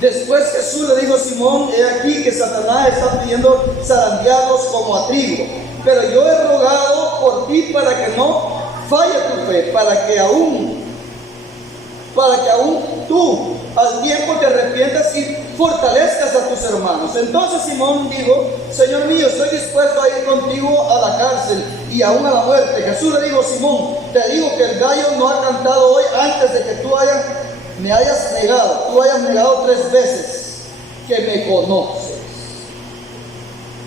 Después Jesús le dijo a Simón: he aquí que Satanás está pidiendo zarandearlos como a trigo, pero yo he rogado por ti para que no falle tu fe, para que aún tú al tiempo te arrepientas y fortalezcas a tus hermanos. Entonces Simón dijo: Señor mío, estoy dispuesto a ir contigo a la cárcel y aún a la muerte. Jesús le dijo: Simón, te digo que el gallo no ha cantado hoy antes de que tú me hayas negado. Tú hayas negado 3 veces que me conoces.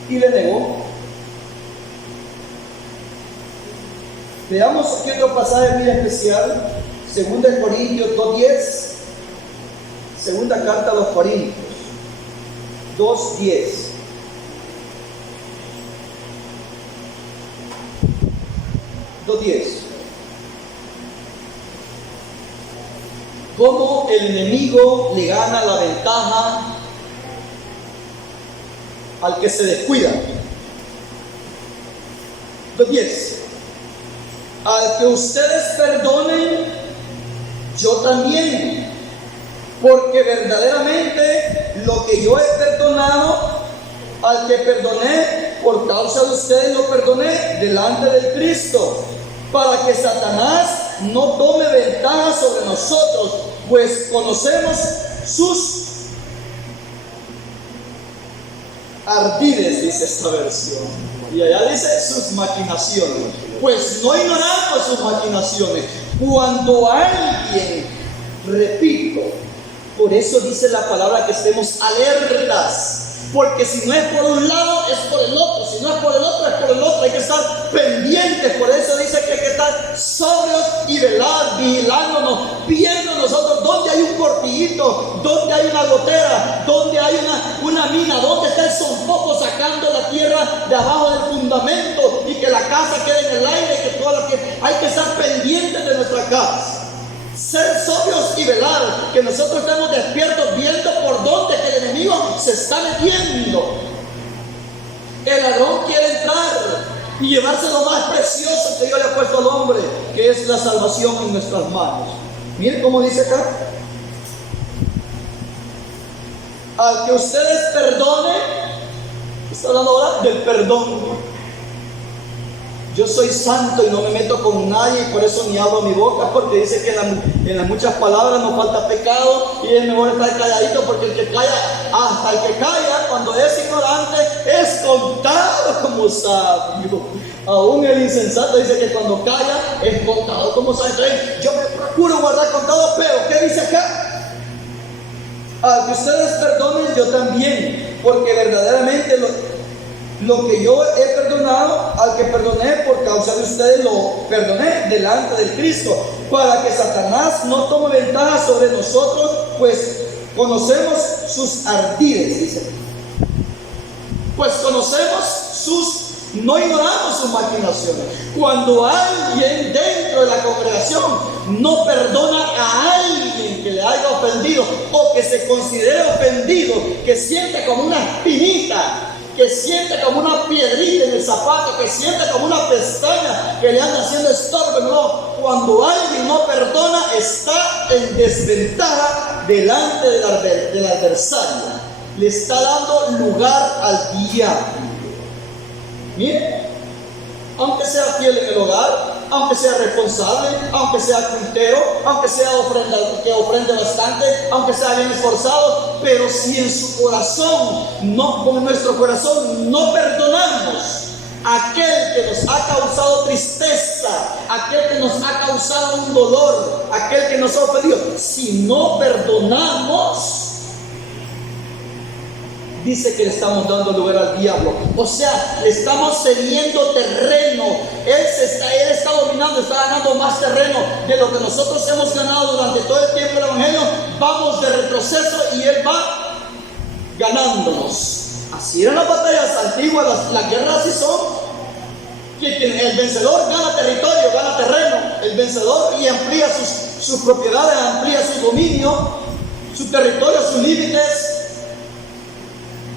Y le negó. Veamos aquí otro pasaje muy especial, 2 Corintios 2:10, segunda carta a los Corintios 2:10. Cómo el enemigo le gana la ventaja al que se descuida. 2:10. Al que ustedes perdonen, yo también, porque verdaderamente lo que yo he perdonado, al que perdoné, por causa de ustedes lo perdoné delante del Cristo, para que Satanás no tome ventaja sobre nosotros, pues conocemos sus ardides, dice esta versión, y allá dice sus maquinaciones. Pues no ignoramos sus maquinaciones. Cuando alguien, repito, por eso dice la palabra que estemos alertas, porque si no es por un lado es por el otro, si no es por el otro es por el otro. Hay que estar pendientes. Por eso dice que hay que estar sobrios y velar, vigilándonos, viendo nosotros dónde hay un portillito, dónde hay una gotera, dónde hay una mina, dónde está el sonfoco sacando la tierra de abajo del fundamento y que la casa quede en el aire, que toda la tierra. Hay que estar pendientes de nuestra casa, ser sobrios y velar, que nosotros estemos despiertos viendo por dónde que el enemigo se está metiendo. El ladrón quiere entrar y llevarse lo más precioso que Dios le ha puesto al hombre, que es la salvación en nuestras manos. Miren cómo dice acá: al que ustedes perdonen, está hablando ahora del perdón. Yo soy santo y no me meto con nadie, y por eso ni abro mi boca, porque dice que en las muchas palabras nos falta pecado, y es mejor estar calladito, porque el que calla, hasta el que calla cuando es ignorante, es contado como sabio. Aún el insensato dice que cuando calla es contado como sabio. Entonces, yo me procuro guardar contado, pero ¿qué dice acá? Al que ustedes perdonen, yo también, porque verdaderamente lo que yo he perdonado, al que perdoné, por causa de ustedes lo perdoné delante del Cristo, para que Satanás no tome ventaja sobre nosotros, pues conocemos sus ardides, dice. Pues no ignoramos sus maquinaciones. Cuando alguien dentro de la congregación no perdona a alguien que le haya ofendido, o que se considere ofendido, que siente como una espinita, que siente como una piedrita en el zapato, que siente como una pestaña que le anda haciendo estorbo. No, cuando alguien no perdona, está en desventaja delante del adversario. Le está dando lugar al diablo. Miren, aunque sea fiel en el hogar, aunque sea responsable, aunque sea puntero, aunque sea que ofrende bastante, aunque sea bien esforzado, pero si en su corazón, con nuestro corazón no perdonamos a aquel que nos ha causado tristeza, aquel que nos ha causado un dolor, aquel que nos ha ofendido, si no perdonamos, dice que le estamos dando lugar al diablo. O sea, le estamos cediendo terreno. Él dominando, está ganando más terreno de lo que nosotros hemos ganado durante todo el tiempo del Evangelio. Vamos de retroceso y Él va ganándonos. Así eran las batallas antiguas, las guerras así son. Que el vencedor gana territorio, gana terreno, el vencedor y amplía sus propiedades, amplía su dominio, su territorio, sus límites.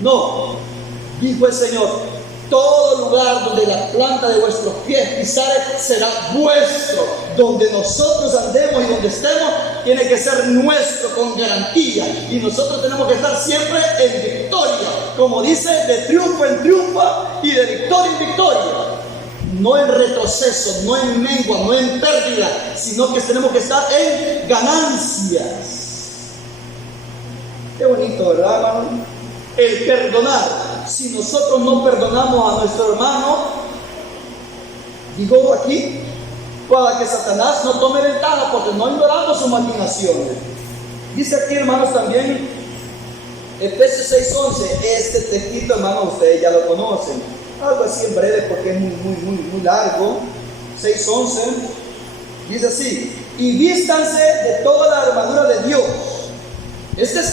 No, dijo el Señor, todo lugar donde la planta de vuestros pies pisare será vuestro. Donde nosotros andemos y donde estemos, tiene que ser nuestro con garantía. Y nosotros tenemos que estar siempre en victoria. Como dice, de triunfo en triunfo y de victoria en victoria. No en retroceso, no en mengua, no en pérdida, sino que tenemos que estar en ganancias. Qué bonito, ¿verdad, hermano? El perdonar. Si nosotros no perdonamos a nuestro hermano, digo aquí, para que Satanás no tome ventaja, porque no ignoramos sus maquinaciones. Dice aquí, hermanos, también Efesios 6:11. Este textito, hermanos, ustedes ya lo conocen. Algo así en breve porque es muy largo. 6:11 dice así: y vístanse de toda la armadura de Dios.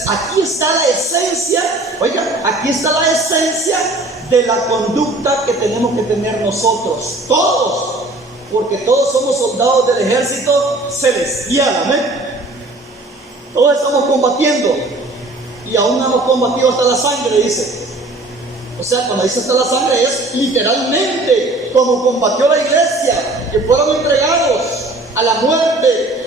Aquí está la esencia, oiga, aquí está la esencia de la conducta que tenemos que tener nosotros, todos, porque todos somos soldados del ejército celestial, amén. Todos estamos combatiendo y aún no hemos combatido hasta la sangre, dice. O sea, cuando dice hasta la sangre es literalmente como combatió la iglesia, que fueron entregados a la muerte.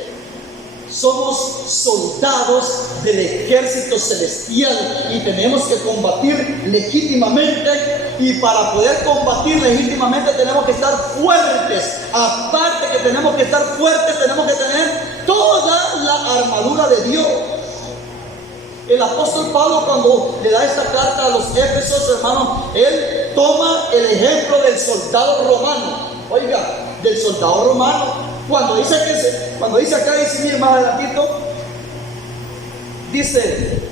Somos soldados del ejército celestial y tenemos que combatir legítimamente, y para poder combatir legítimamente tenemos que estar fuertes. Aparte que tenemos que estar fuertes, tenemos que tener toda la armadura de Dios. El apóstol Pablo, cuando le da esta carta a los Éfesos, hermanos, él toma el ejemplo del soldado romano. Oiga, del soldado romano. Cuando dice acá, dice, mire más adelantito, dice: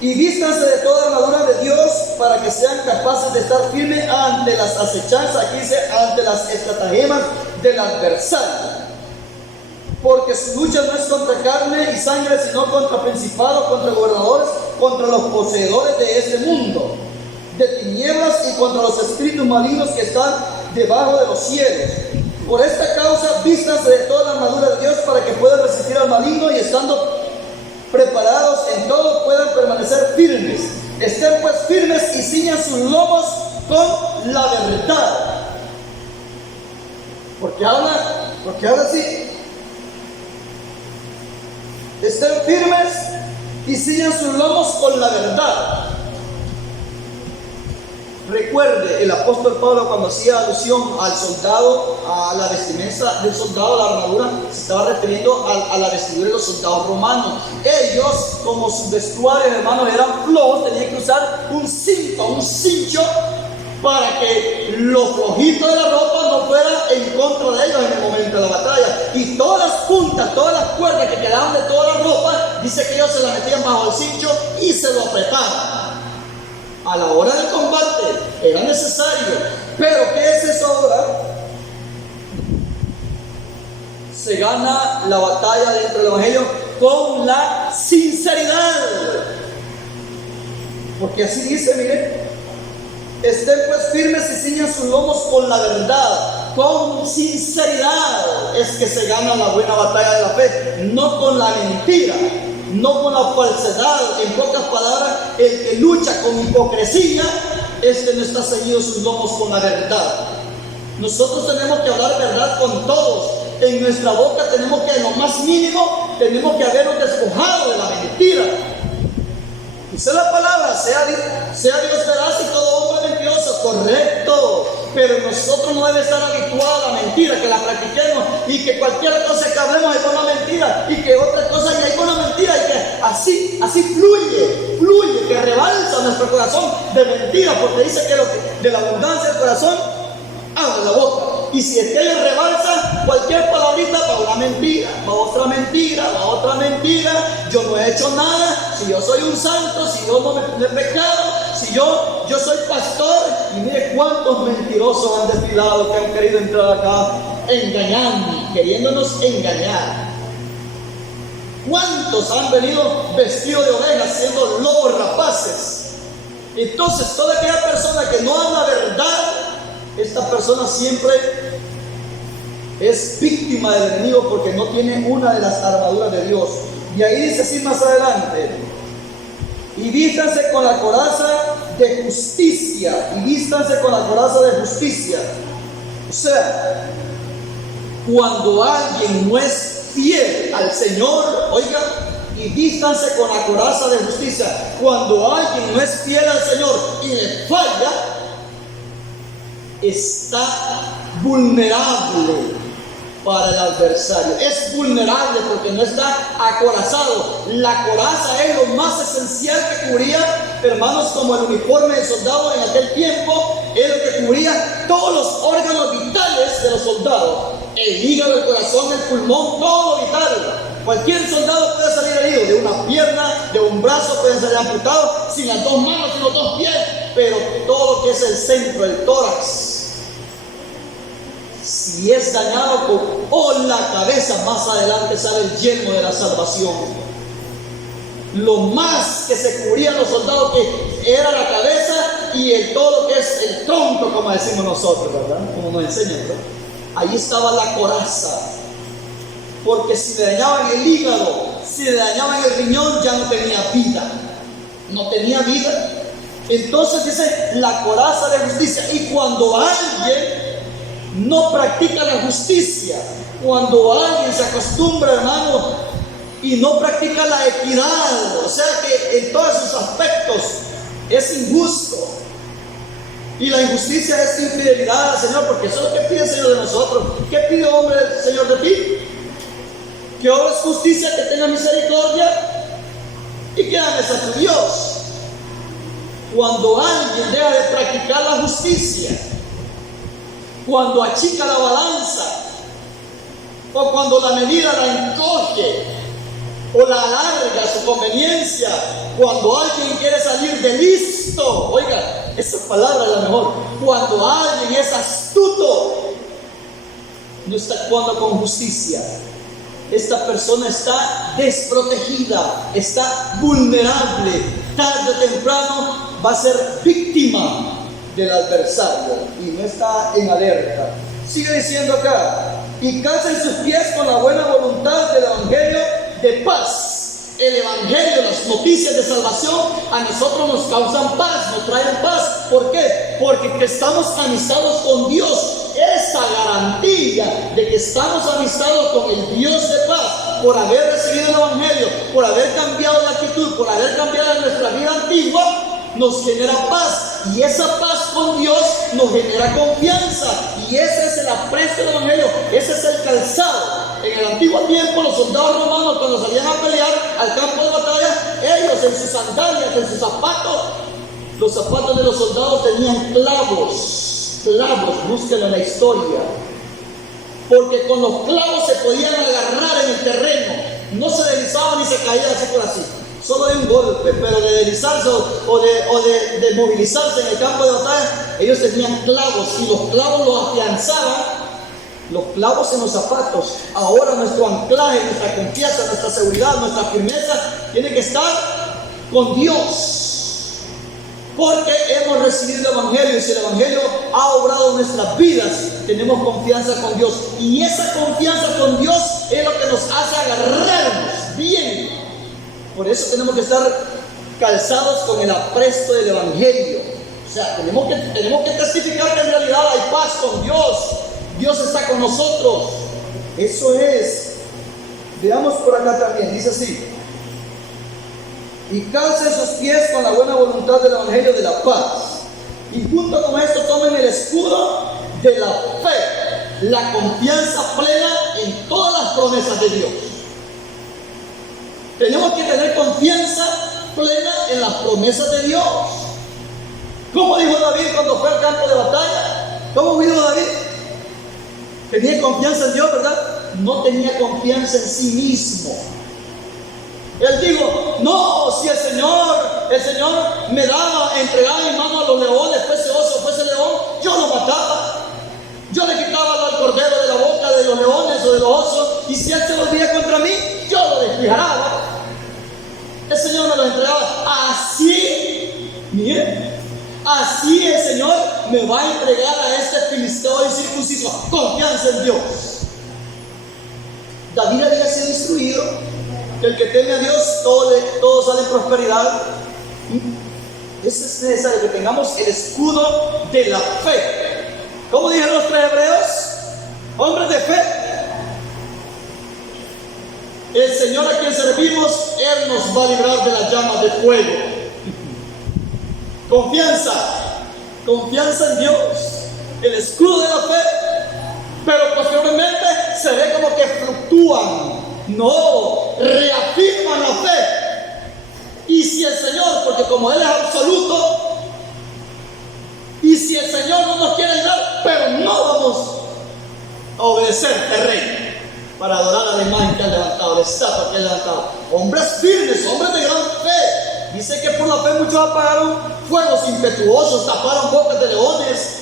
y vístanse de toda la armadura de Dios para que sean capaces de estar firmes ante las acechanzas, aquí dice, ante las estratagemas del adversario. Porque su lucha no es contra carne y sangre, sino contra principados, contra gobernadores, contra los poseedores de este mundo, de tinieblas, y contra los espíritus malignos que están debajo de los cielos. Por esta causa, vístanse de toda la armadura de Dios para que puedan resistir al maligno, y estando preparados en todo puedan permanecer firmes. Estén pues firmes y ciñan sus lomos con la verdad. Porque ahora sí. Estén firmes y ciñan sus lomos con la verdad. Recuerde, el apóstol Pablo, cuando hacía alusión al soldado, a la vestimenta del soldado, la armadura, se estaba refiriendo a la vestidura de los soldados romanos. Ellos, como sus vestuarios, hermanos, eran flojos, tenían que usar un cincho, para que lo flojito de la ropa no fuera en contra de ellos en el momento de la batalla. Y todas las puntas, todas las cuerdas que quedaban de toda la ropa, dice que ellos se la metían bajo el cincho y se lo apretaban. A la hora del combate era necesario. Pero ¿qué es eso ahora? Se gana la batalla dentro del Evangelio con la sinceridad. Porque así dice, miren: estén pues firmes y ciñan sus lomos con la verdad. Con sinceridad es que se gana la buena batalla de la fe, no con la mentira, no con la falsedad. En pocas palabras, el que lucha con hipocresía, no está ceñido sus lomos con la verdad. Nosotros tenemos que hablar verdad con todos. En nuestra boca tenemos que, en lo más mínimo, tenemos que habernos despojado de la mentira. Dice la palabra: sea Dios veraz y todo hombre mentiroso. Correcto. Pero nosotros no debemos estar habituados a la mentira, que la practiquemos, y que cualquier cosa que hablemos es una mentira, y que otra cosa ya es una mentira, y que así fluye, que rebalsa nuestro corazón de mentira, porque dice que de la abundancia del corazón habla la boca. Y si es que ellos rebalsan cualquier palabrita, va una mentira, va otra mentira. Yo no he hecho nada, si yo soy un santo, si yo no me he pecado, si yo yo soy pastor y mire cuántos mentirosos han desfilado que han querido entrar acá engañando, queriéndonos engañar. ¿Cuántos han venido vestidos de ovejas siendo lobos rapaces? Entonces, toda aquella persona que no habla verdad, esta persona siempre es víctima del enemigo porque no tiene una de las armaduras de Dios. Y ahí dice así más adelante: y vístanse con la coraza de justicia, y vístanse con la coraza de justicia. O sea, cuando alguien no es fiel al Señor, oiga, y vístanse con la coraza de justicia. Cuando alguien no es fiel al Señor y le falla, está vulnerable para el adversario. Es vulnerable porque no está acorazado. La coraza es lo más esencial que cubría, hermanos, como el uniforme de soldado en aquel tiempo. Es lo que cubría todos los órganos vitales de los soldados: el hígado, el corazón, el pulmón, todo lo vital. Cualquier soldado puede salir herido de una pierna, de un brazo, pueden salir amputados, sin las dos manos, sin los dos pies, pero todo lo que es el centro, el tórax, si es dañado o la cabeza, más adelante sale el yelmo de la salvación. Lo más que se cubrían los soldados que era la cabeza y todo lo que es el tronco, como decimos nosotros, ¿verdad? Como nos enseñan, ¿verdad? Ahí estaba la coraza. Porque si le dañaban el hígado, si le dañaban el riñón, ya no tenía vida. No tenía vida. Entonces dice la coraza de justicia. Y cuando alguien no practica la justicia, cuando alguien se acostumbra, hermano, y no practica la equidad, o sea que en todos sus aspectos es injusto, y la injusticia es infidelidad al Señor, porque eso es lo que pide el Señor de nosotros. ¿Qué pide, hombre, el Señor de ti? Que obres justicia, que tenga misericordia y que ames a tu Dios. Cuando alguien deja de practicar la justicia, cuando achica la balanza, o cuando la medida la encoge o la alarga a su conveniencia, cuando alguien quiere salir de listo, oiga, esa palabra es la mejor, cuando alguien es astuto, no está actuando con justicia, esta persona está desprotegida, está vulnerable, tarde o temprano va a ser víctima del adversario y no está en alerta. Sigue diciendo acá: y calcen sus pies con la buena voluntad del evangelio de paz. El evangelio, las noticias de salvación a nosotros nos causan paz, nos traen paz. ¿Por qué? Porque estamos amistados con Dios. Esa garantía de que estamos amistados con el Dios de paz, por haber recibido el evangelio, por haber cambiado la actitud, por haber cambiado nuestra vida antigua, nos genera paz, y esa paz con Dios nos genera confianza, y ese es el aprecio del evangelio, ese es el calzado. En el antiguo tiempo, los soldados romanos, cuando salían a pelear al campo de batalla, ellos en sus sandalias, en sus zapatos, los zapatos de los soldados tenían clavos, búsquenlo en la historia, porque con los clavos se podían agarrar en el terreno, no se deslizaban ni se caían así por así, solo de un golpe, pero de deslizarse o de movilizarse en el campo de batalla, ellos tenían clavos, y los clavos los afianzaban, los clavos en los zapatos. Ahora nuestro anclaje, nuestra confianza, nuestra seguridad, nuestra firmeza tiene que estar con Dios, porque hemos recibido el evangelio, y si el evangelio ha obrado en nuestras vidas, tenemos confianza con Dios, y esa confianza con Dios es lo que nos hace agarrarnos bien. Por eso tenemos que estar calzados con el apresto del evangelio. O sea, tenemos que testificar que en realidad hay paz con Dios. Dios está con nosotros. Eso es. Veamos por acá también. Dice así: y calcen sus pies con la buena voluntad del evangelio de la paz. Y junto con esto tomen el escudo de la fe, la confianza plena en todas las promesas de Dios. Tenemos que tener confianza plena en las promesas de Dios. ¿Cómo dijo David cuando fue al campo de batalla? ¿Cómo dijo David? Tenía confianza en Dios, ¿verdad? No tenía confianza en sí mismo. Él dijo: no, si el Señor me daba, entregaba en mano a los leones, fuese oso, fuese león, yo lo mataba. Yo le quitaba al cordero de la boca de los leones o de los osos, y si él se volvía contra mí, yo lo desfijaraba. El Señor me lo entregaba. Así, miren, así el Señor me va a entregar a este filisteo incircunciso. Confianza en Dios. David había sido instruido que el que teme a Dios, todo sale en prosperidad. Es necesario que tengamos el escudo de la fe. ¿Cómo dijeron los 3 hebreos? Hombres de fe. El Señor a quien servimos, Él nos va a librar de las llamas de fuego. Confianza en Dios, el escudo de la fe. Pero posteriormente se ve como que fluctúan. No, reafirman la fe. Y si el Señor, porque como Él es absoluto, y si el Señor no nos quiere ayudar, pero no vamos a obedecer al Rey para adorar al imán que ha levantado, la estatua que ha levantado. Hombres firmes, hombres de gran fe. Dice que por la fe muchos apagaron fuegos impetuosos, taparon bocas de leones.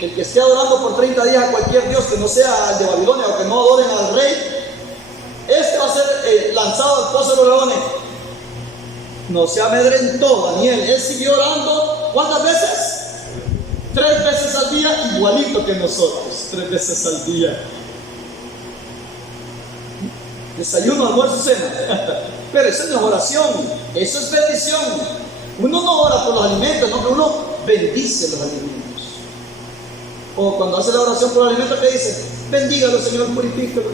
El que esté adorando por 30 días a cualquier Dios que no sea el de Babilonia o que no adoren al Rey, este va a ser lanzado al pozo de los leones. No se amedrentó Daniel, él siguió orando. ¿Cuántas veces? 3 veces al día, igualito que nosotros, 3 veces al día. Desayuno, almuerzo, cena. Pero eso no es oración, eso es bendición. Uno no ora por los alimentos, no, pero uno bendice los alimentos. O cuando hace la oración por los alimentos, ¿qué dice? Bendígalo, Señor, purifícalo.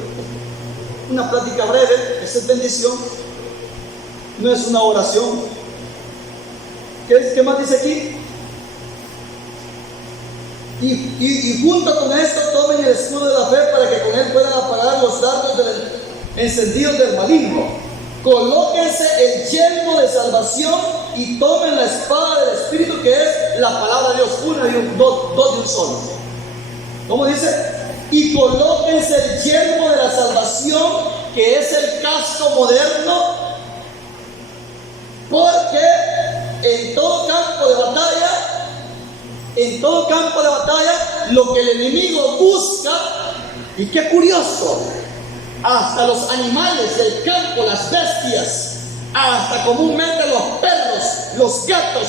Una plática breve, esa es bendición. No es una oración. ¿Qué más dice aquí? Y junto con esto tomen el escudo de la fe para que con él puedan apagar los dardos encendidos del maligno. Colóquense el yelmo de salvación y tomen la espada del Espíritu, que es la palabra de Dios. Dos de un solo. ¿Cómo dice? Y colóquense el yelmo de la salvación, que es el casco moderno, porque en todo campo de batalla, lo que el enemigo busca, y qué curioso, hasta los animales del campo, las bestias, hasta comúnmente los perros, los gatos,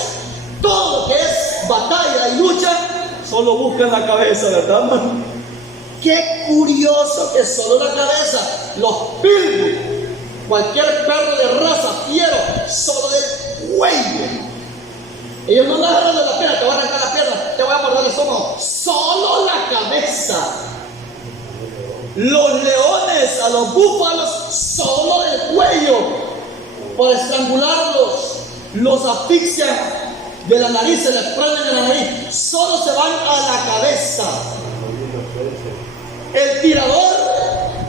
todo lo que es batalla y lucha, solo buscan la cabeza, ¿verdad, hermano? Qué curioso que solo la cabeza, los pitbull, cualquier perro de raza fiero, solo del cuello. Ellos no la agarran de la pierna, te voy a arrancar la pierna, te voy a morder el estómago, solo la cabeza. Los leones, a los búfalos, solo del cuello, para estrangularlos, los asfixian de la nariz, se les prenden de la nariz, solo se van a la cabeza. El tirador,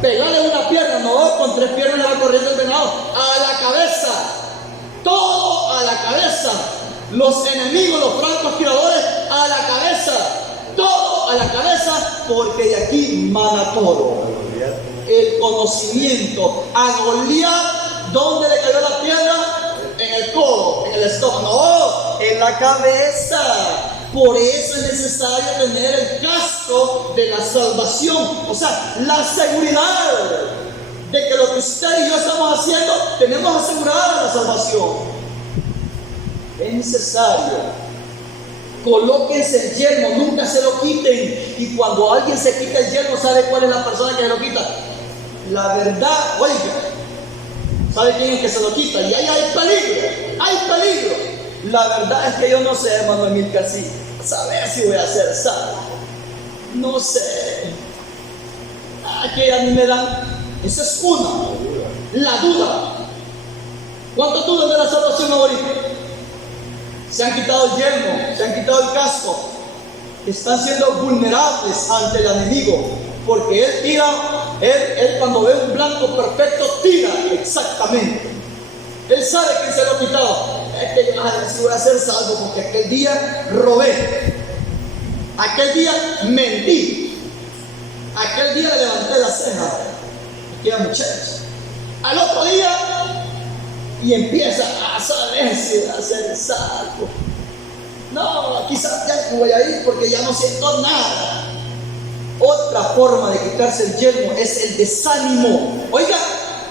pegarle una pierna, no, con 3 piernas le va corriendo el venado, a la cabeza, todo a la cabeza. Los enemigos, los francos tiradores, a la cabeza, todo a la cabeza, porque de aquí mana todo. El conocimiento. A Goliat, ¿dónde le cayó la piedra? En el codo, en el estómago, no, en la cabeza. Por eso es necesario tener el casco de la salvación, o sea, la seguridad de que lo que usted y yo estamos haciendo, tenemos asegurada la salvación. Es necesario. Colóquense el yelmo, nunca se lo quiten. Y cuando alguien se quita el yelmo, ¿sabe cuál es la persona que se lo quita? La verdad, oiga, ¿sabe quién es que se lo quita? Y ahí hay peligro. La verdad es que yo no sé, hermano Emilcar, saber si voy a ser salvo. No sé. Que a mí me dan. Esa es una. La duda. ¿Cuántos dudan de la salvación ahorita? Se han quitado el yelmo, se han quitado el casco, están siendo vulnerables ante el enemigo, porque él tira, él cuando ve un blanco perfecto, tira exactamente. Él sabe que se lo ha quitado. Es que yo voy a ser salvo porque aquel día robé, aquel día mentí, aquel día le levanté la ceja. Y queda muchachos. Al otro día y empieza a saber si va a ser salvo. No, quizás ya no voy a ir porque ya no siento nada. Otra forma de quitarse el yelmo es el desánimo. Oiga,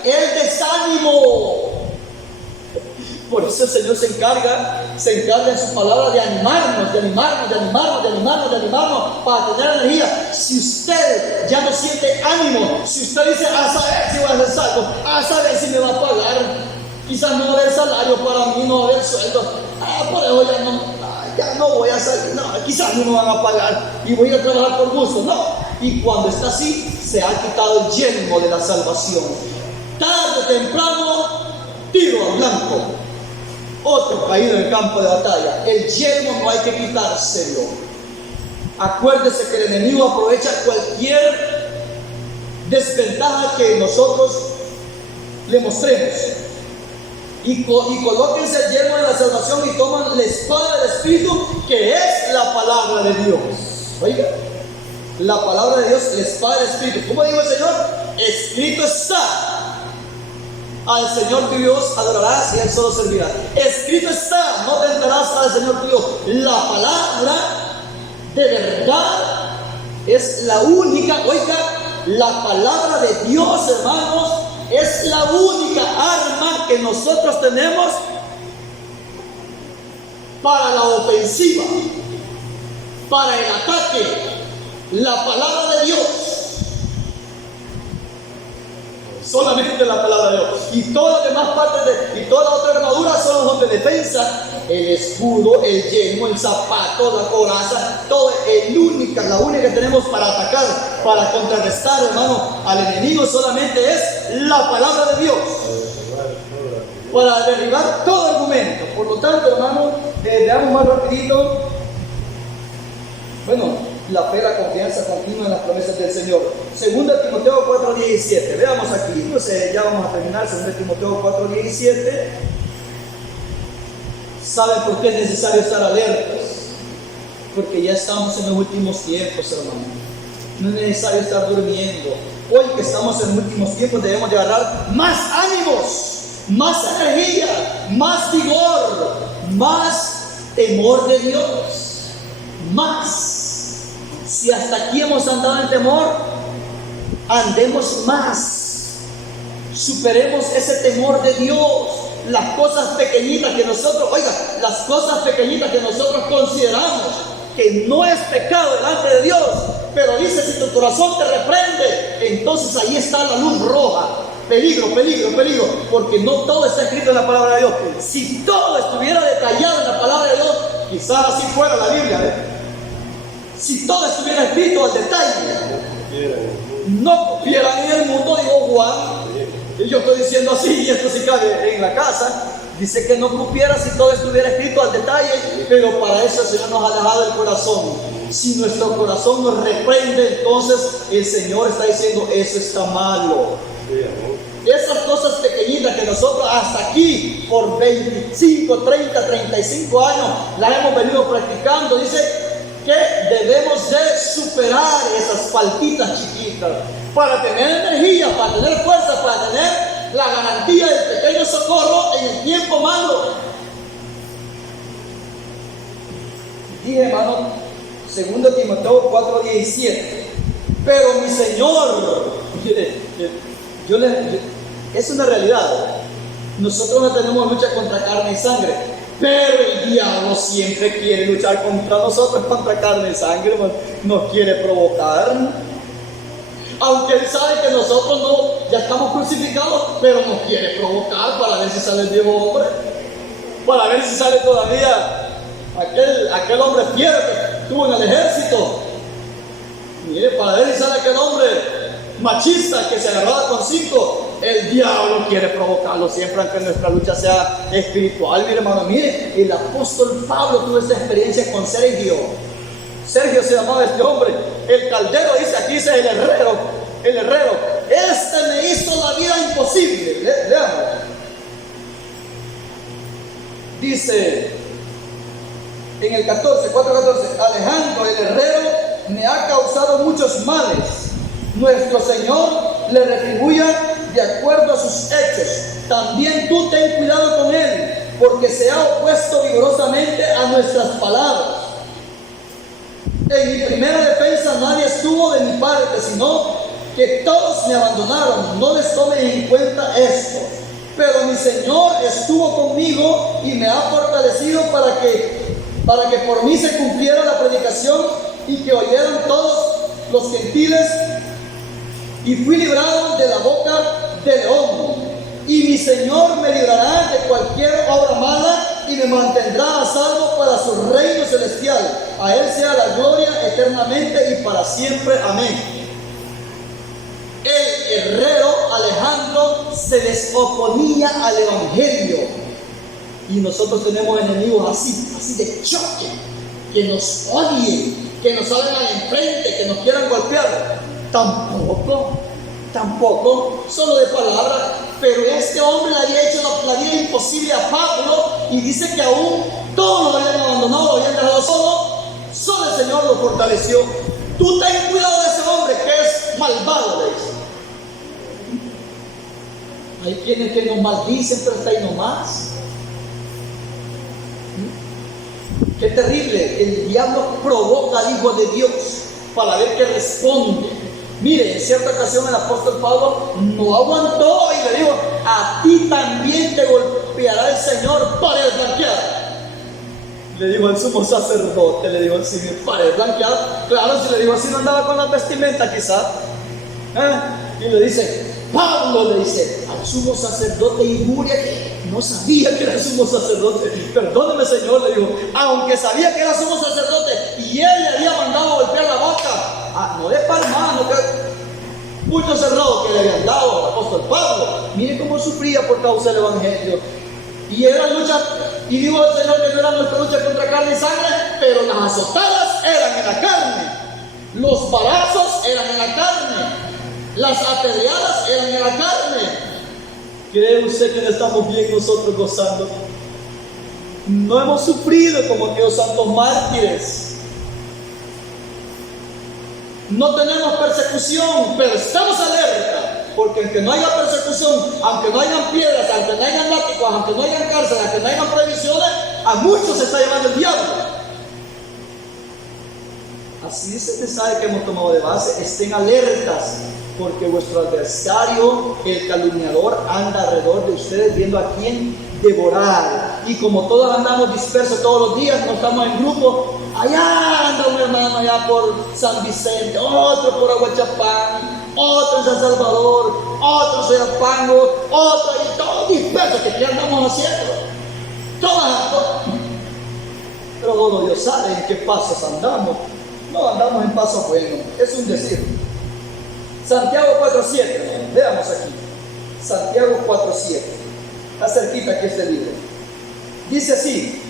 el desánimo. Por eso el Señor se encarga en su palabra de animarnos para tener energía. Si usted ya no siente ánimo, si usted dice, a saber si voy a ser salvo, a saber si me va a pagar, quizás no va a haber salario para mí, no va a haber sueldo, por eso ya no voy a salir, no, quizás no me van a pagar y voy a trabajar por gusto, no. Y cuando está así, se ha quitado el yelmo de la salvación. Tarde o temprano, tiro al blanco. Otro caído en el campo de batalla. El yelmo no hay que quitárselo. Acuérdese que el enemigo aprovecha cualquier desventaja que nosotros le mostremos. Y colóquense el yelmo de la salvación y toman la espada del Espíritu, que es la palabra de Dios. Oiga, la palabra de Dios, la espada del Espíritu. ¿Cómo dijo el Señor? Escrito está. Al Señor tu Dios adorarás y a Él solo servirás. Escrito está, no tentarás al Señor tu Dios. La palabra de verdad es la única, oiga, la palabra de Dios, hermanos, es la única arma que nosotros tenemos para la ofensiva, para el ataque. La palabra de Dios. Solamente la palabra de Dios. Y todas las demás partes y toda la otra armadura son los de defensa. El escudo, el yelmo, el zapato, la coraza, todo la única que tenemos para atacar, para contrarrestar, hermano, al enemigo solamente es la palabra de Dios. Para derribar todo argumento. Por lo tanto, hermano, veamos más rapidito. Bueno, la fe, la confianza continua en las promesas del Señor. 2 Timoteo 4:17. Veamos aquí. Entonces ya vamos a terminar. 2 Timoteo 4:17. ¿Saben por qué es necesario estar alertas? Porque ya estamos en los últimos tiempos, hermano. No es necesario estar durmiendo. Hoy que estamos en los últimos tiempos debemos de agarrar más ánimos, más energía, más vigor, más temor de Dios. Más. Si hasta aquí hemos andado en temor, andemos más. Superemos ese temor de Dios. Las cosas pequeñitas que nosotros, las cosas pequeñitas que nosotros consideramos que no es pecado delante de Dios, pero dice, si tu corazón te reprende, entonces ahí está la luz roja. Peligro, peligro, peligro, porque no todo está escrito en la palabra de Dios. Si todo estuviera detallado en la palabra de Dios, quizás así fuera la Biblia, Si todo estuviera escrito al detalle, no cupieran en el mundo, digo Juan, y yo estoy diciendo así, y esto sí cabe en la casa, dice que no cupiera si todo estuviera escrito al detalle, pero para eso el Señor nos ha dejado el corazón. Si nuestro corazón nos reprende, entonces el Señor está diciendo, eso está malo. Esas cosas pequeñitas que nosotros hasta aquí, por 25, 30, 35 años, las hemos venido practicando, dice que debemos de superar esas faltitas chiquitas para tener energía, para tener fuerza, para tener la garantía del pequeño socorro en el tiempo malo. Dije, hermano, 2 Timoteo 4:17. Pero mi Señor, es una realidad. Nosotros no tenemos lucha contra carne y sangre, pero el diablo siempre quiere luchar contra nosotros, contra carne y sangre, nos quiere provocar. Aunque él sabe que nosotros ya estamos crucificados, pero nos quiere provocar para ver si sale el viejo hombre, para ver si sale todavía aquel hombre fiero que estuvo en el ejército. Mire, para ver si sale aquel hombre machista que se agarraba con 5. El diablo quiere provocarlo siempre, aunque nuestra lucha sea espiritual. Mi hermano, mire, el apóstol Pablo tuvo esa experiencia con Sergio. Sergio se llamaba este hombre. El caldero dice el herrero. Este me hizo la vida imposible. Leamos. Dice en el 4:14, Alejandro el herrero me ha causado muchos males. Nuestro Señor le retribuya de acuerdo a sus hechos. También tú ten cuidado con él, porque se ha opuesto vigorosamente a nuestras palabras. En mi primera defensa nadie estuvo de mi parte, sino que todos me abandonaron. No les tomen en cuenta esto. Pero mi Señor estuvo conmigo y me ha fortalecido para que por mí se cumpliera la predicación y que oyeran todos los gentiles, y fui librado de la boca del león. Y mi Señor me librará de cualquier obra mala y me mantendrá a salvo para su reino celestial. A Él sea la gloria eternamente y para siempre. Amén. El guerrero Alejandro se les oponía al evangelio, y nosotros tenemos enemigos así de choque, que nos odien, que nos salgan al enfrente, que nos quieran golpear. Tampoco, solo de palabra. Pero este hombre le había hecho la vida imposible a Pablo, y dice que aún todos lo habían abandonado, lo habían dejado solo el Señor lo fortaleció. Tú ten cuidado de ese hombre que es malvado, le dice. Hay quienes que nos maldicen, pero está ahí nomás. Qué terrible. El diablo provoca al Hijo de Dios para ver qué responde. Mire, en cierta ocasión el apóstol Pablo no aguantó y le dijo: a ti también te golpeará el Señor pared blanqueada. Le dijo al sumo sacerdote, le dijo así: pared blanqueada. Claro, si le dijo así no andaba con la vestimenta quizás. Y le dice, Pablo le dice al sumo sacerdote injuria, que no sabía que era sumo sacerdote. Perdóneme, Señor, le dijo, aunque sabía que era sumo sacerdote y él le había mandado golpear la boca, no de palmano, que puño cerrado que le habían dado al apóstol Pablo. Mire cómo sufría por causa del evangelio. Y era lucha, y dijo el Señor que no era nuestra lucha contra carne y sangre, pero las azotadas eran en la carne, los varazos eran en la carne, las apedreadas eran en la carne. ¿Cree usted que no estamos bien nosotros gozando? No hemos sufrido como aquellos santos mártires. No tenemos persecución, pero estamos alerta, porque aunque no haya persecución, aunque no hayan piedras, aunque no hayan látigos, aunque no hayan cárceles, aunque no hayan prohibiciones, a muchos se está llevando el diablo. Así es el mensaje que hemos tomado de base. Estén alertas, porque vuestro adversario, el calumniador, anda alrededor de ustedes viendo a quién devorar. Y como todos andamos dispersos todos los días, no estamos en grupo, allá anda un hermano allá por San Vicente, otro por Aguachapán, otro en San Salvador, otro en Soyapango, otro, y todos dispersos. ¿Qué andamos haciendo? Tomando. Pero todo Dios sabe en qué pasos andamos. No andamos en paso bueno, es un decir. Santiago 4:7, veamos aquí. Santiago 4:7, está cerquita aquí este libro. Dice así: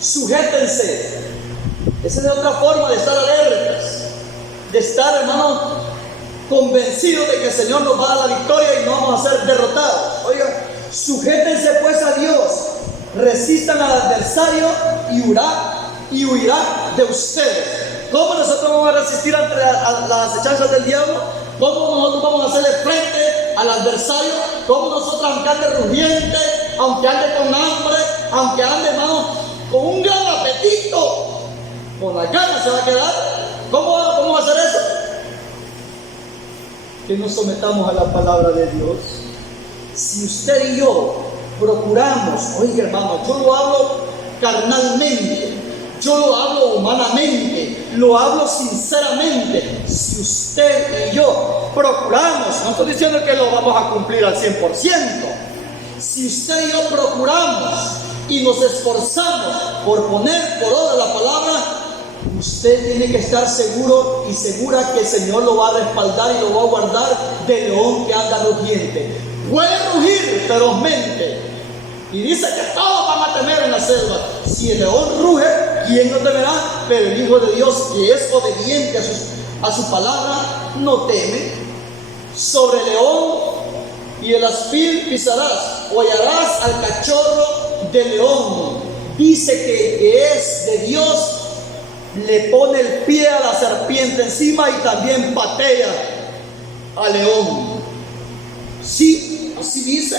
sujétense. Esa es otra forma de estar alertas, de estar, hermano, convencidos de que el Señor nos va a dar la victoria y no vamos a ser derrotados. Oiga, sujétense pues a Dios, resistan al adversario y huirá de ustedes. ¿Cómo nosotros vamos a resistir ante las acechanzas del diablo? ¿Cómo nosotros vamos a hacerle frente al adversario? ¿Cómo nosotros, aunque ande rugiente, aunque ande con hambre, aunque ande, hermano, con un gran apetito, con las ganas se va a quedar? ¿Cómo va a hacer eso? Que nos sometamos a la palabra de Dios. Si usted y yo procuramos, oiga, hermano, yo lo hablo carnalmente, yo lo hablo humanamente, lo hablo sinceramente. Si usted y yo procuramos, no estoy diciendo que lo vamos a cumplir al 100%. Si usted y yo procuramos y nos esforzamos por poner por obra la palabra, usted tiene que estar seguro y segura que el Señor lo va a respaldar y lo va a guardar del león que anda rugiente. Puede rugir ferozmente, y dice que todos van a temer en la selva. Si el león ruge, ¿quién no temerá? Pero el Hijo de Dios, que es obediente a su palabra, no teme. Sobre el león y el aspil pisarás, hollarás al cachorro del león. Dice que el que es de Dios le pone el pie a la serpiente encima y también patea al león. Sí, así dice.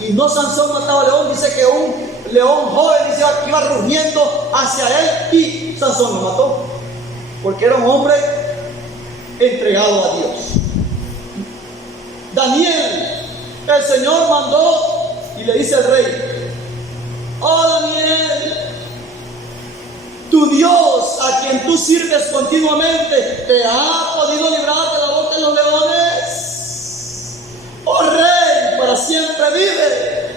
Y no Sansón mataba al león, dice que un león joven dice, que iba rugiendo hacia él y Sansón lo mató. Porque era un hombre entregado a Dios. Daniel, el Señor mandó y le dice al rey: oh Daniel, tu Dios, a quien tú sirves continuamente, ¿te ha podido librar de la boca de los leones? Oh rey, para siempre vive.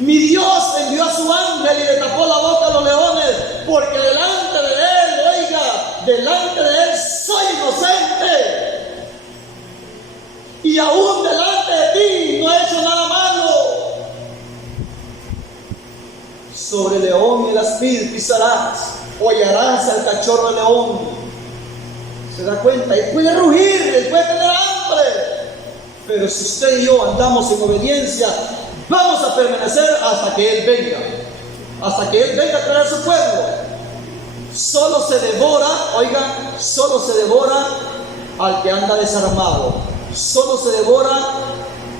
Mi Dios envió a su ángel y le tapó la boca a los leones, porque delante de él, oiga, delante de él soy inocente. Y aún delante de ti no he hecho nada malo. Sobre el león y el aspid pisarás, hollarás al cachorro de león. ¿Se da cuenta? Él puede rugir, él puede tener hambre. Pero si usted y yo andamos en obediencia, vamos a permanecer hasta que Él venga. Hasta que Él venga a traer a su pueblo. Solo se devora, oigan, solo se devora al que anda desarmado. Solo se devora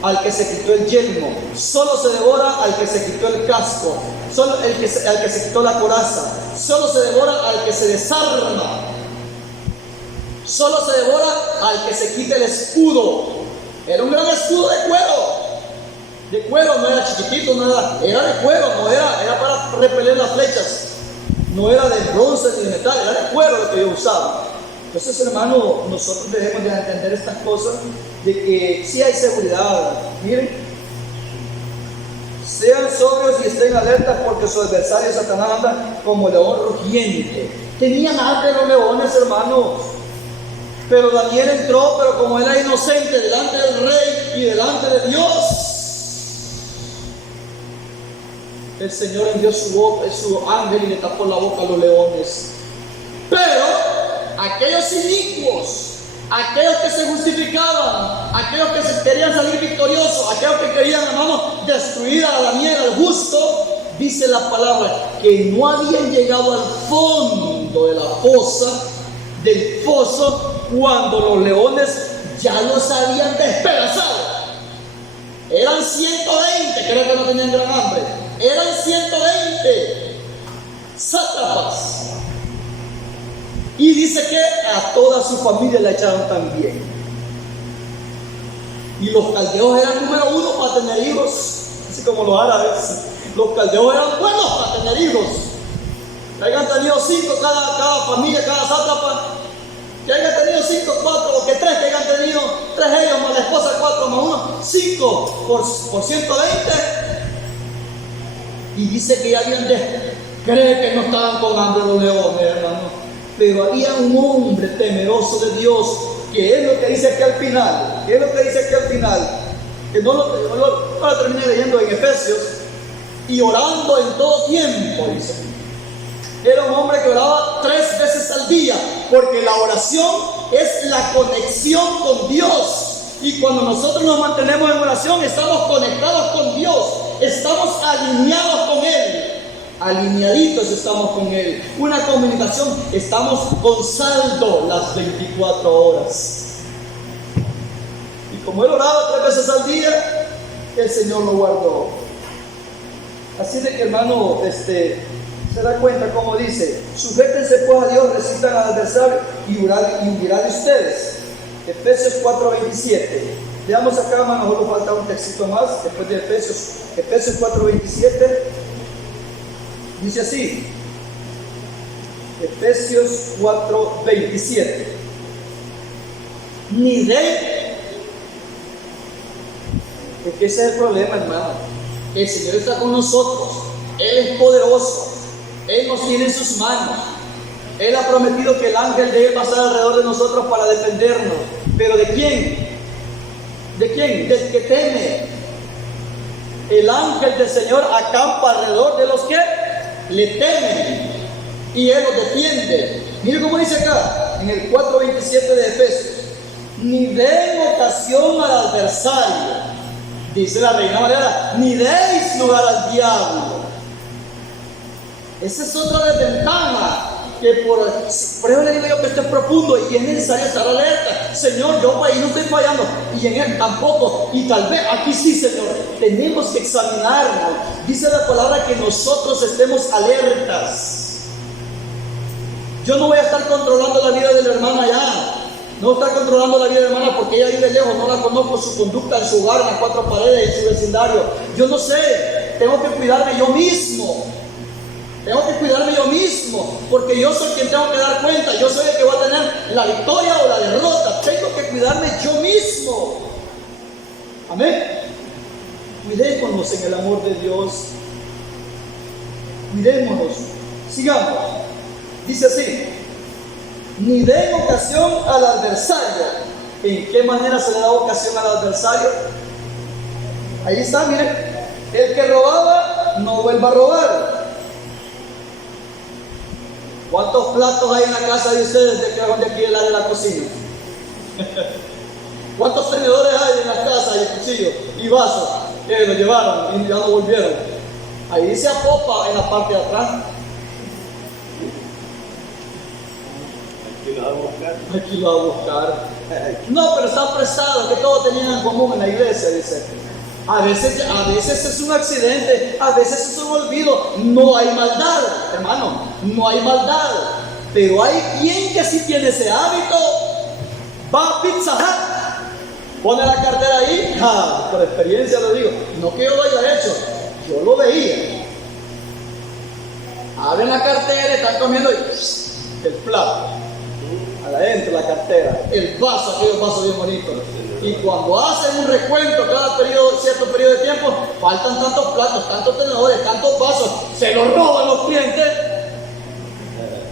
al que se quitó el yelmo. Solo se devora al que se quitó el casco. Solo al que se quitó la coraza. Solo se devora al que se desarma. Solo se devora al que se quita el escudo. Era un gran escudo de cuero. De cuero, no era chiquitito, era de cuero, no era para repeler las flechas. No era de bronce ni de metal, era de cuero lo que yo usaba. Entonces, hermano, nosotros debemos de entender estas cosas, de que sí hay seguridad. Miren, sean sobrios y estén alertas, porque su adversario Satanás anda como león rugiente. Tenían hambre los leones, hermanos. Pero Daniel entró, pero como él era inocente delante del rey y delante de Dios, el Señor envió su ángel y le tapó la boca a los leones. Pero aquellos inicuos, aquellos que se justificaban, aquellos que se querían salir victoriosos, aquellos que querían, hermano, destruir a Daniel, al justo, dice la palabra que no habían llegado al fondo de la fosa, del foso, cuando los leones ya los habían despedazado. Eran 120, creo que no tenían gran hambre. Eran 120 sátrapas. Y dice que a toda su familia la echaron también. Y los caldeos eran número 1 para tener hijos, así como los árabes. Los caldeos eran buenos para tener hijos. Que hayan tenido 5 cada familia, cada sátrapa. Que hayan tenido 5, 4, o que 3 que hayan tenido, 3 ellos más la esposa, 4 más 1, 5 por 120. Y dice que ya habían cree que no estaban con hambre los leones, hermano. Pero había un hombre temeroso de Dios, que es lo que dice aquí al final. Que es lo que dice aquí al final. Que no lo terminé leyendo en Efesios. Y orando en todo tiempo, dice. Era un hombre que oraba 3 veces al día, porque la oración es la conexión con Dios. Y cuando nosotros nos mantenemos en oración, estamos conectados con Dios, estamos alineados con Él, alineaditos estamos con Él. Una comunicación, estamos con saldo las 24 horas. Y como él oraba 3 veces al día, el Señor lo guardó. Así de que, hermano, se da cuenta como dice: sujétense pues a Dios, resistan al adversario y huirá de ustedes. Efesios 4:27. Veamos acá, hermano, solo falta un textito más después de Efesios 4:27. Dice así, Efesios 4:27. Ni de... Es que ese es el problema, hermano. El Señor está con nosotros, Él es poderoso, Él nos tiene en sus manos. Él ha prometido que el ángel de Él va a estar alrededor de nosotros para defendernos. ¿Pero de quién? ¿De quién? Del que teme. El ángel del Señor acampa alrededor de los que le temen y Él los defiende. Mire cómo dice acá, en el 4:27 de Efesios: ni den ocasión al adversario, dice la Reina Valera, ni deis lugar al diablo. Esa es otra desventaja. que por eso le digo yo que esto es profundo y es necesario estar alerta. Señor, yo ahí no estoy fallando y en él tampoco, y tal vez aquí sí, Señor. Tenemos que examinarnos. Dice la palabra que nosotros estemos alertas. Yo no voy a estar controlando la vida de la hermana allá. No está controlando la vida de la hermana porque ella vive lejos, no la conozco su conducta en su hogar, en las cuatro paredes, en su vecindario. Yo no sé, tengo que cuidarme yo mismo. Tengo que cuidarme yo mismo, porque yo soy quien tengo que dar cuenta. Yo soy el que va a tener la victoria o la derrota. Tengo que cuidarme yo mismo. Amén. Cuidémonos en el amor de Dios. Cuidémonos. Sigamos. Dice así: ni den ocasión al adversario. ¿En qué manera se le da ocasión al adversario? Ahí está, miren. El que robaba, no vuelva a robar. ¿Cuántos platos hay en la casa de ustedes de aquí el área de la cocina? ¿Cuántos tenedores hay en la casa y cuchillos y vasos que lo llevaron y ya no volvieron? Ahí se apopa en la parte de atrás. Aquí lo va a buscar. No, pero está prestado, que todos tenían en común en la iglesia, dice. A veces es un accidente, a veces es un olvido. No hay maldad, hermano, no hay maldad. Pero hay quien que sí tiene ese hábito. Va a Pizza Hut, pone la cartera ahí. Por experiencia lo digo, no que yo lo haya hecho, yo lo veía. Abren la cartera, están comiendo y el plato adentro, la cartera, el vaso, aquellos vasos bien bonitos. Y cuando hacen un recuento cada periodo, cierto periodo de tiempo, faltan tantos platos, tantos tenedores, tantos vasos, se los roban los clientes.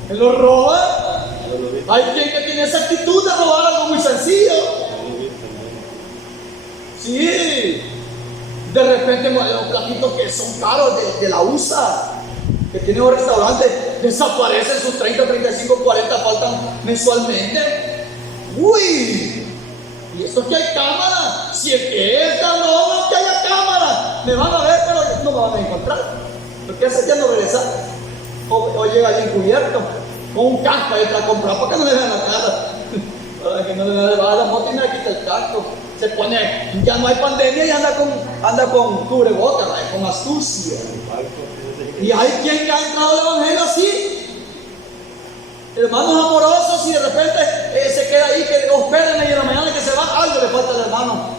Se los roban. Hay quien que tiene esa actitud de robar algo muy sencillo. Sí. De repente los platitos que son caros de la USA, que tiene un restaurante, desaparecen sus 30, 35, 40, faltan mensualmente. ¡Uy! Y esto es que hay cámara. Si es que esta no que haya cámara, me van a ver, pero no me van a encontrar. Porque hace ya no regresar. O llega allí encubierto, con un casco ahí para comprar, para que no le vean la cara. Para que no le vean la moto y me quita el casco. Se pone, ya no hay pandemia y anda con cubrebocas, con astucia. Y hay quien que ha entrado al evangelio así, hermanos amorosos, y de repente se queda ahí, que hospeden y en la mañana que se va, algo le falta al hermano.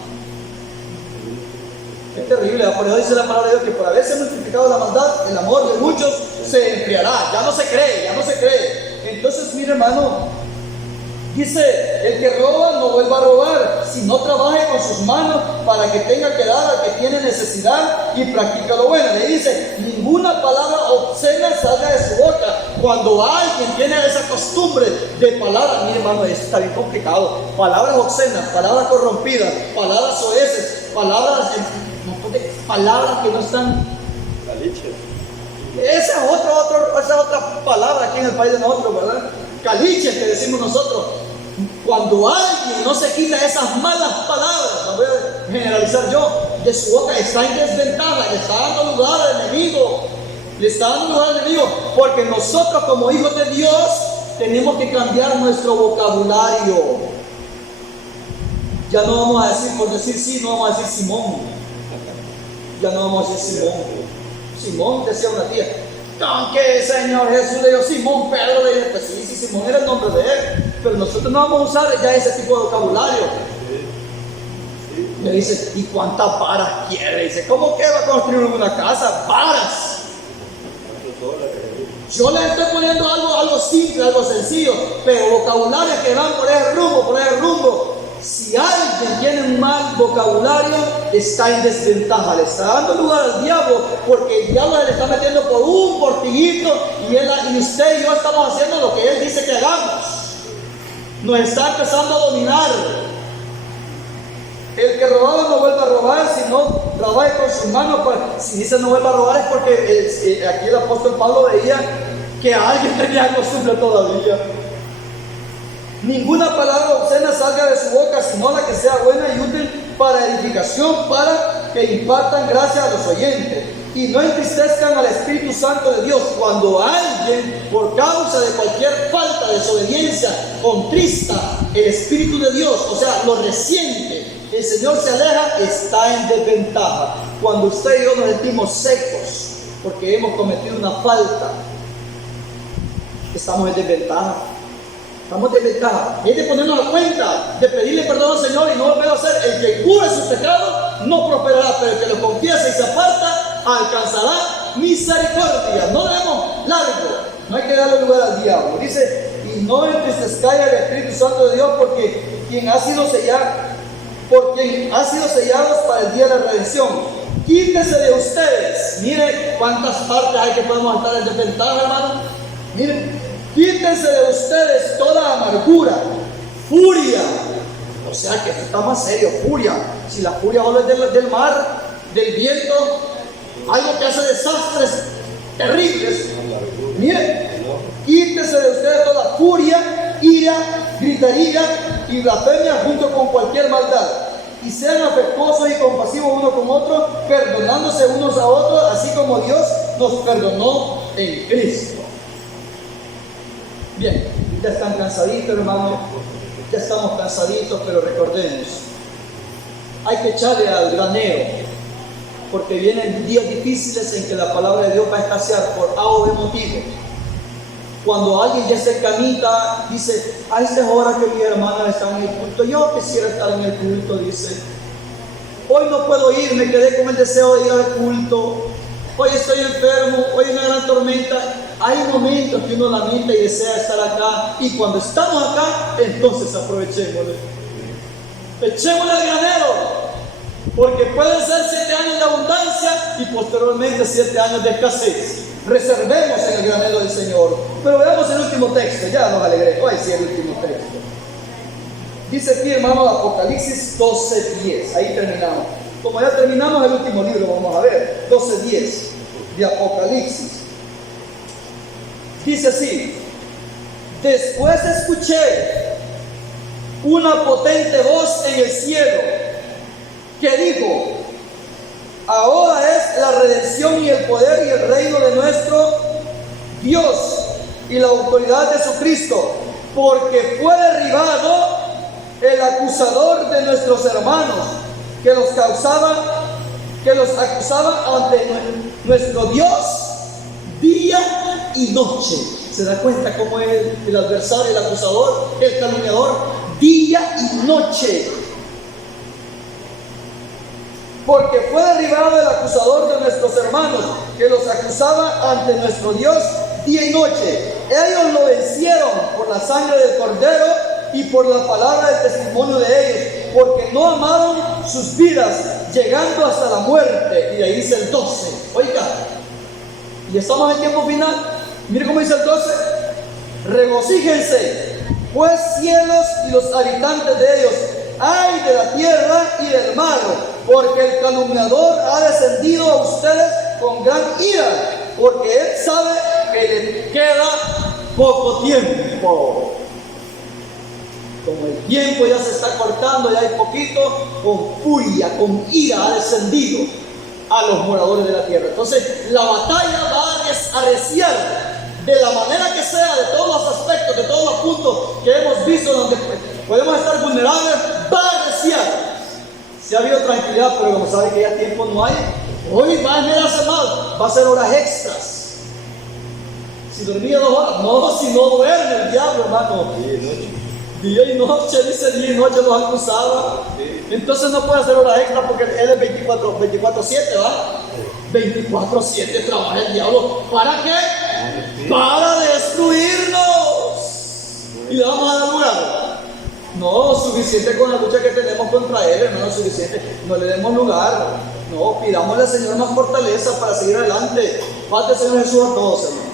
Es terrible, por eso dice la palabra de Dios que por haberse multiplicado la maldad, el amor de muchos se enfriará. Ya no se cree. Entonces, mire, hermano, dice: el que roba no vuelva a robar, sino trabaje con sus manos para que tenga que dar al que tiene necesidad y practica lo bueno. Le dice: ninguna palabra obscena salga de su boca. Cuando alguien tiene esa costumbre de palabras, mire, hermano, esto está bien complicado. Palabras obscenas, palabras corrompidas, palabras soeces, palabras que no están. Esa es otra palabra aquí en el país de nosotros, ¿verdad? Caliche, que decimos nosotros. Cuando alguien no se quita esas malas palabras, las voy a generalizar yo, de su boca, está en desventaja, le está dando lugar al enemigo. Le está dando lugar al enemigo, porque nosotros como hijos de Dios tenemos que cambiar nuestro vocabulario. Ya no vamos a decir, por decir sí, no vamos a decir Simón. Ya no vamos a decir Simón. Simón, decía una tía, con que Señor Jesús le dio Simón, Pedro le dijo, pues sí, Simón era el nombre de él, pero nosotros no vamos a usar ya ese tipo de vocabulario. Le dice: ¿y cuántas varas quiere? Dice: ¿cómo que va a construir una casa? ¡Varas! Yo le estoy poniendo algo simple, algo sencillo, pero vocabularios que van por ese rumbo. Si alguien tiene un mal vocabulario, está en desventaja, le está dando lugar al diablo, porque el diablo le está metiendo por un portiguito y usted y yo estamos haciendo lo que él dice que hagamos. Nos está empezando a dominar. El que robaba no vuelva a robar, sino trabaje con sus manos. Si dice no vuelva a robar es porque aquí el apóstol Pablo veía que alguien tenía costumbre todavía. Ninguna palabra obscena salga de su boca, sino la que sea buena y útil para edificación, para que impartan gracia a los oyentes. y no entristezcan al Espíritu Santo de Dios. Cuando alguien, por causa de cualquier falta de desobediencia, contrista el Espíritu de Dios, o sea, lo resiente, el Señor se aleja, está en desventaja. Cuando usted y yo nos sentimos secos porque hemos cometido una falta, estamos en desventaja. Estamos en desventaja. Es de ponernos a cuenta, de pedirle perdón al Señor y no volver a hacer. El que cubre sus pecados no prosperará, pero el que lo confiesa y se aparta alcanzará misericordia. No debemos largo, no hay que darle lugar al diablo. Dice, y no entristezcáis al Espíritu Santo de Dios, porque quien ha sido sellado, para el día de la redención. Quítese de ustedes. Mire cuántas partes hay que podemos estar en desventaja, hermano. Miren, quítense de ustedes toda amargura, furia. O sea que esto está más serio, furia. Si la furia habla del mar, del viento, algo que hace desastres terribles. Miren, quítense de ustedes toda furia, ira, gritería y blasfemia junto con cualquier maldad. Y sean afectuosos y compasivos unos con otros, perdonándose unos a otros, así como Dios nos perdonó en Cristo. Bien, ya están cansaditos, hermano, ya estamos cansaditos, pero recordemos, hay que echarle al granero, porque vienen días difíciles en que la palabra de Dios va a escasear por A o B motivo. Cuando alguien ya se camita, dice, a esta hora que mi hermana está en el culto, yo quisiera estar en el culto, dice, hoy no puedo ir, me quedé con el deseo de ir al culto, hoy estoy enfermo, hoy hay una gran tormenta. Hay momentos que uno lamenta y desea estar acá, y cuando estamos acá, entonces aprovechémosle. Echémosle al granero, porque pueden ser 7 años de abundancia y posteriormente 7 años de escasez. Reservemos en el granero del Señor. Pero veamos el último texto, ya nos alegré. Hoy sí, el último texto. Dice aquí, hermano, Apocalipsis 12:10. Ahí terminamos. Como ya terminamos el último libro, vamos a ver. 12:10 de Apocalipsis. Dice así: después escuché una potente voz en el cielo que dijo: ahora es la redención y el poder y el reino de nuestro Dios y la autoridad de su Cristo, porque fue derribado el acusador de nuestros hermanos que los acusaba ante nuestro Dios día y noche. ¿Se da cuenta cómo es el adversario, el acusador, el calumniador? Día y noche. Porque fue derribado el acusador de nuestros hermanos que los acusaba ante nuestro Dios día y noche. Ellos lo vencieron por la sangre del Cordero y por la palabra del testimonio de ellos, porque no amaron sus vidas, llegando hasta la muerte. Y de ahí dice el 12. Oiga, y estamos en tiempo final. Mire cómo dice el 12: regocíjense, pues cielos y los habitantes de ellos, ay de la tierra y del mar, porque el calumniador ha descendido a ustedes con gran ira, porque él sabe que le queda poco tiempo. Como el tiempo ya se está cortando, ya hay poquito, con furia, con ira ha descendido a los moradores de la tierra. Entonces la batalla va a arreciar de la manera que sea, de todos los aspectos, de todos los puntos que hemos visto donde podemos estar vulnerables, va a arreciar. Si ha habido tranquilidad, pero como sabe que ya tiempo no hay, hoy va a generarse más, va a ser horas extras. Si dormía 2 horas, no, si no duerme el diablo, hermano. Día y noche, dice, día y noche los acusaba. Entonces no puede hacer horas extras porque él es 24/7, ¿va? 24/7 trabaja el diablo. ¿Para qué? Para destruirnos. Y le vamos a dar lugar. No, suficiente con la lucha que tenemos contra él, hermano, suficiente. No le demos lugar. No, pidámosle al Señor más fortaleza para seguir adelante. Paz del Señor Jesús a todos, hermano.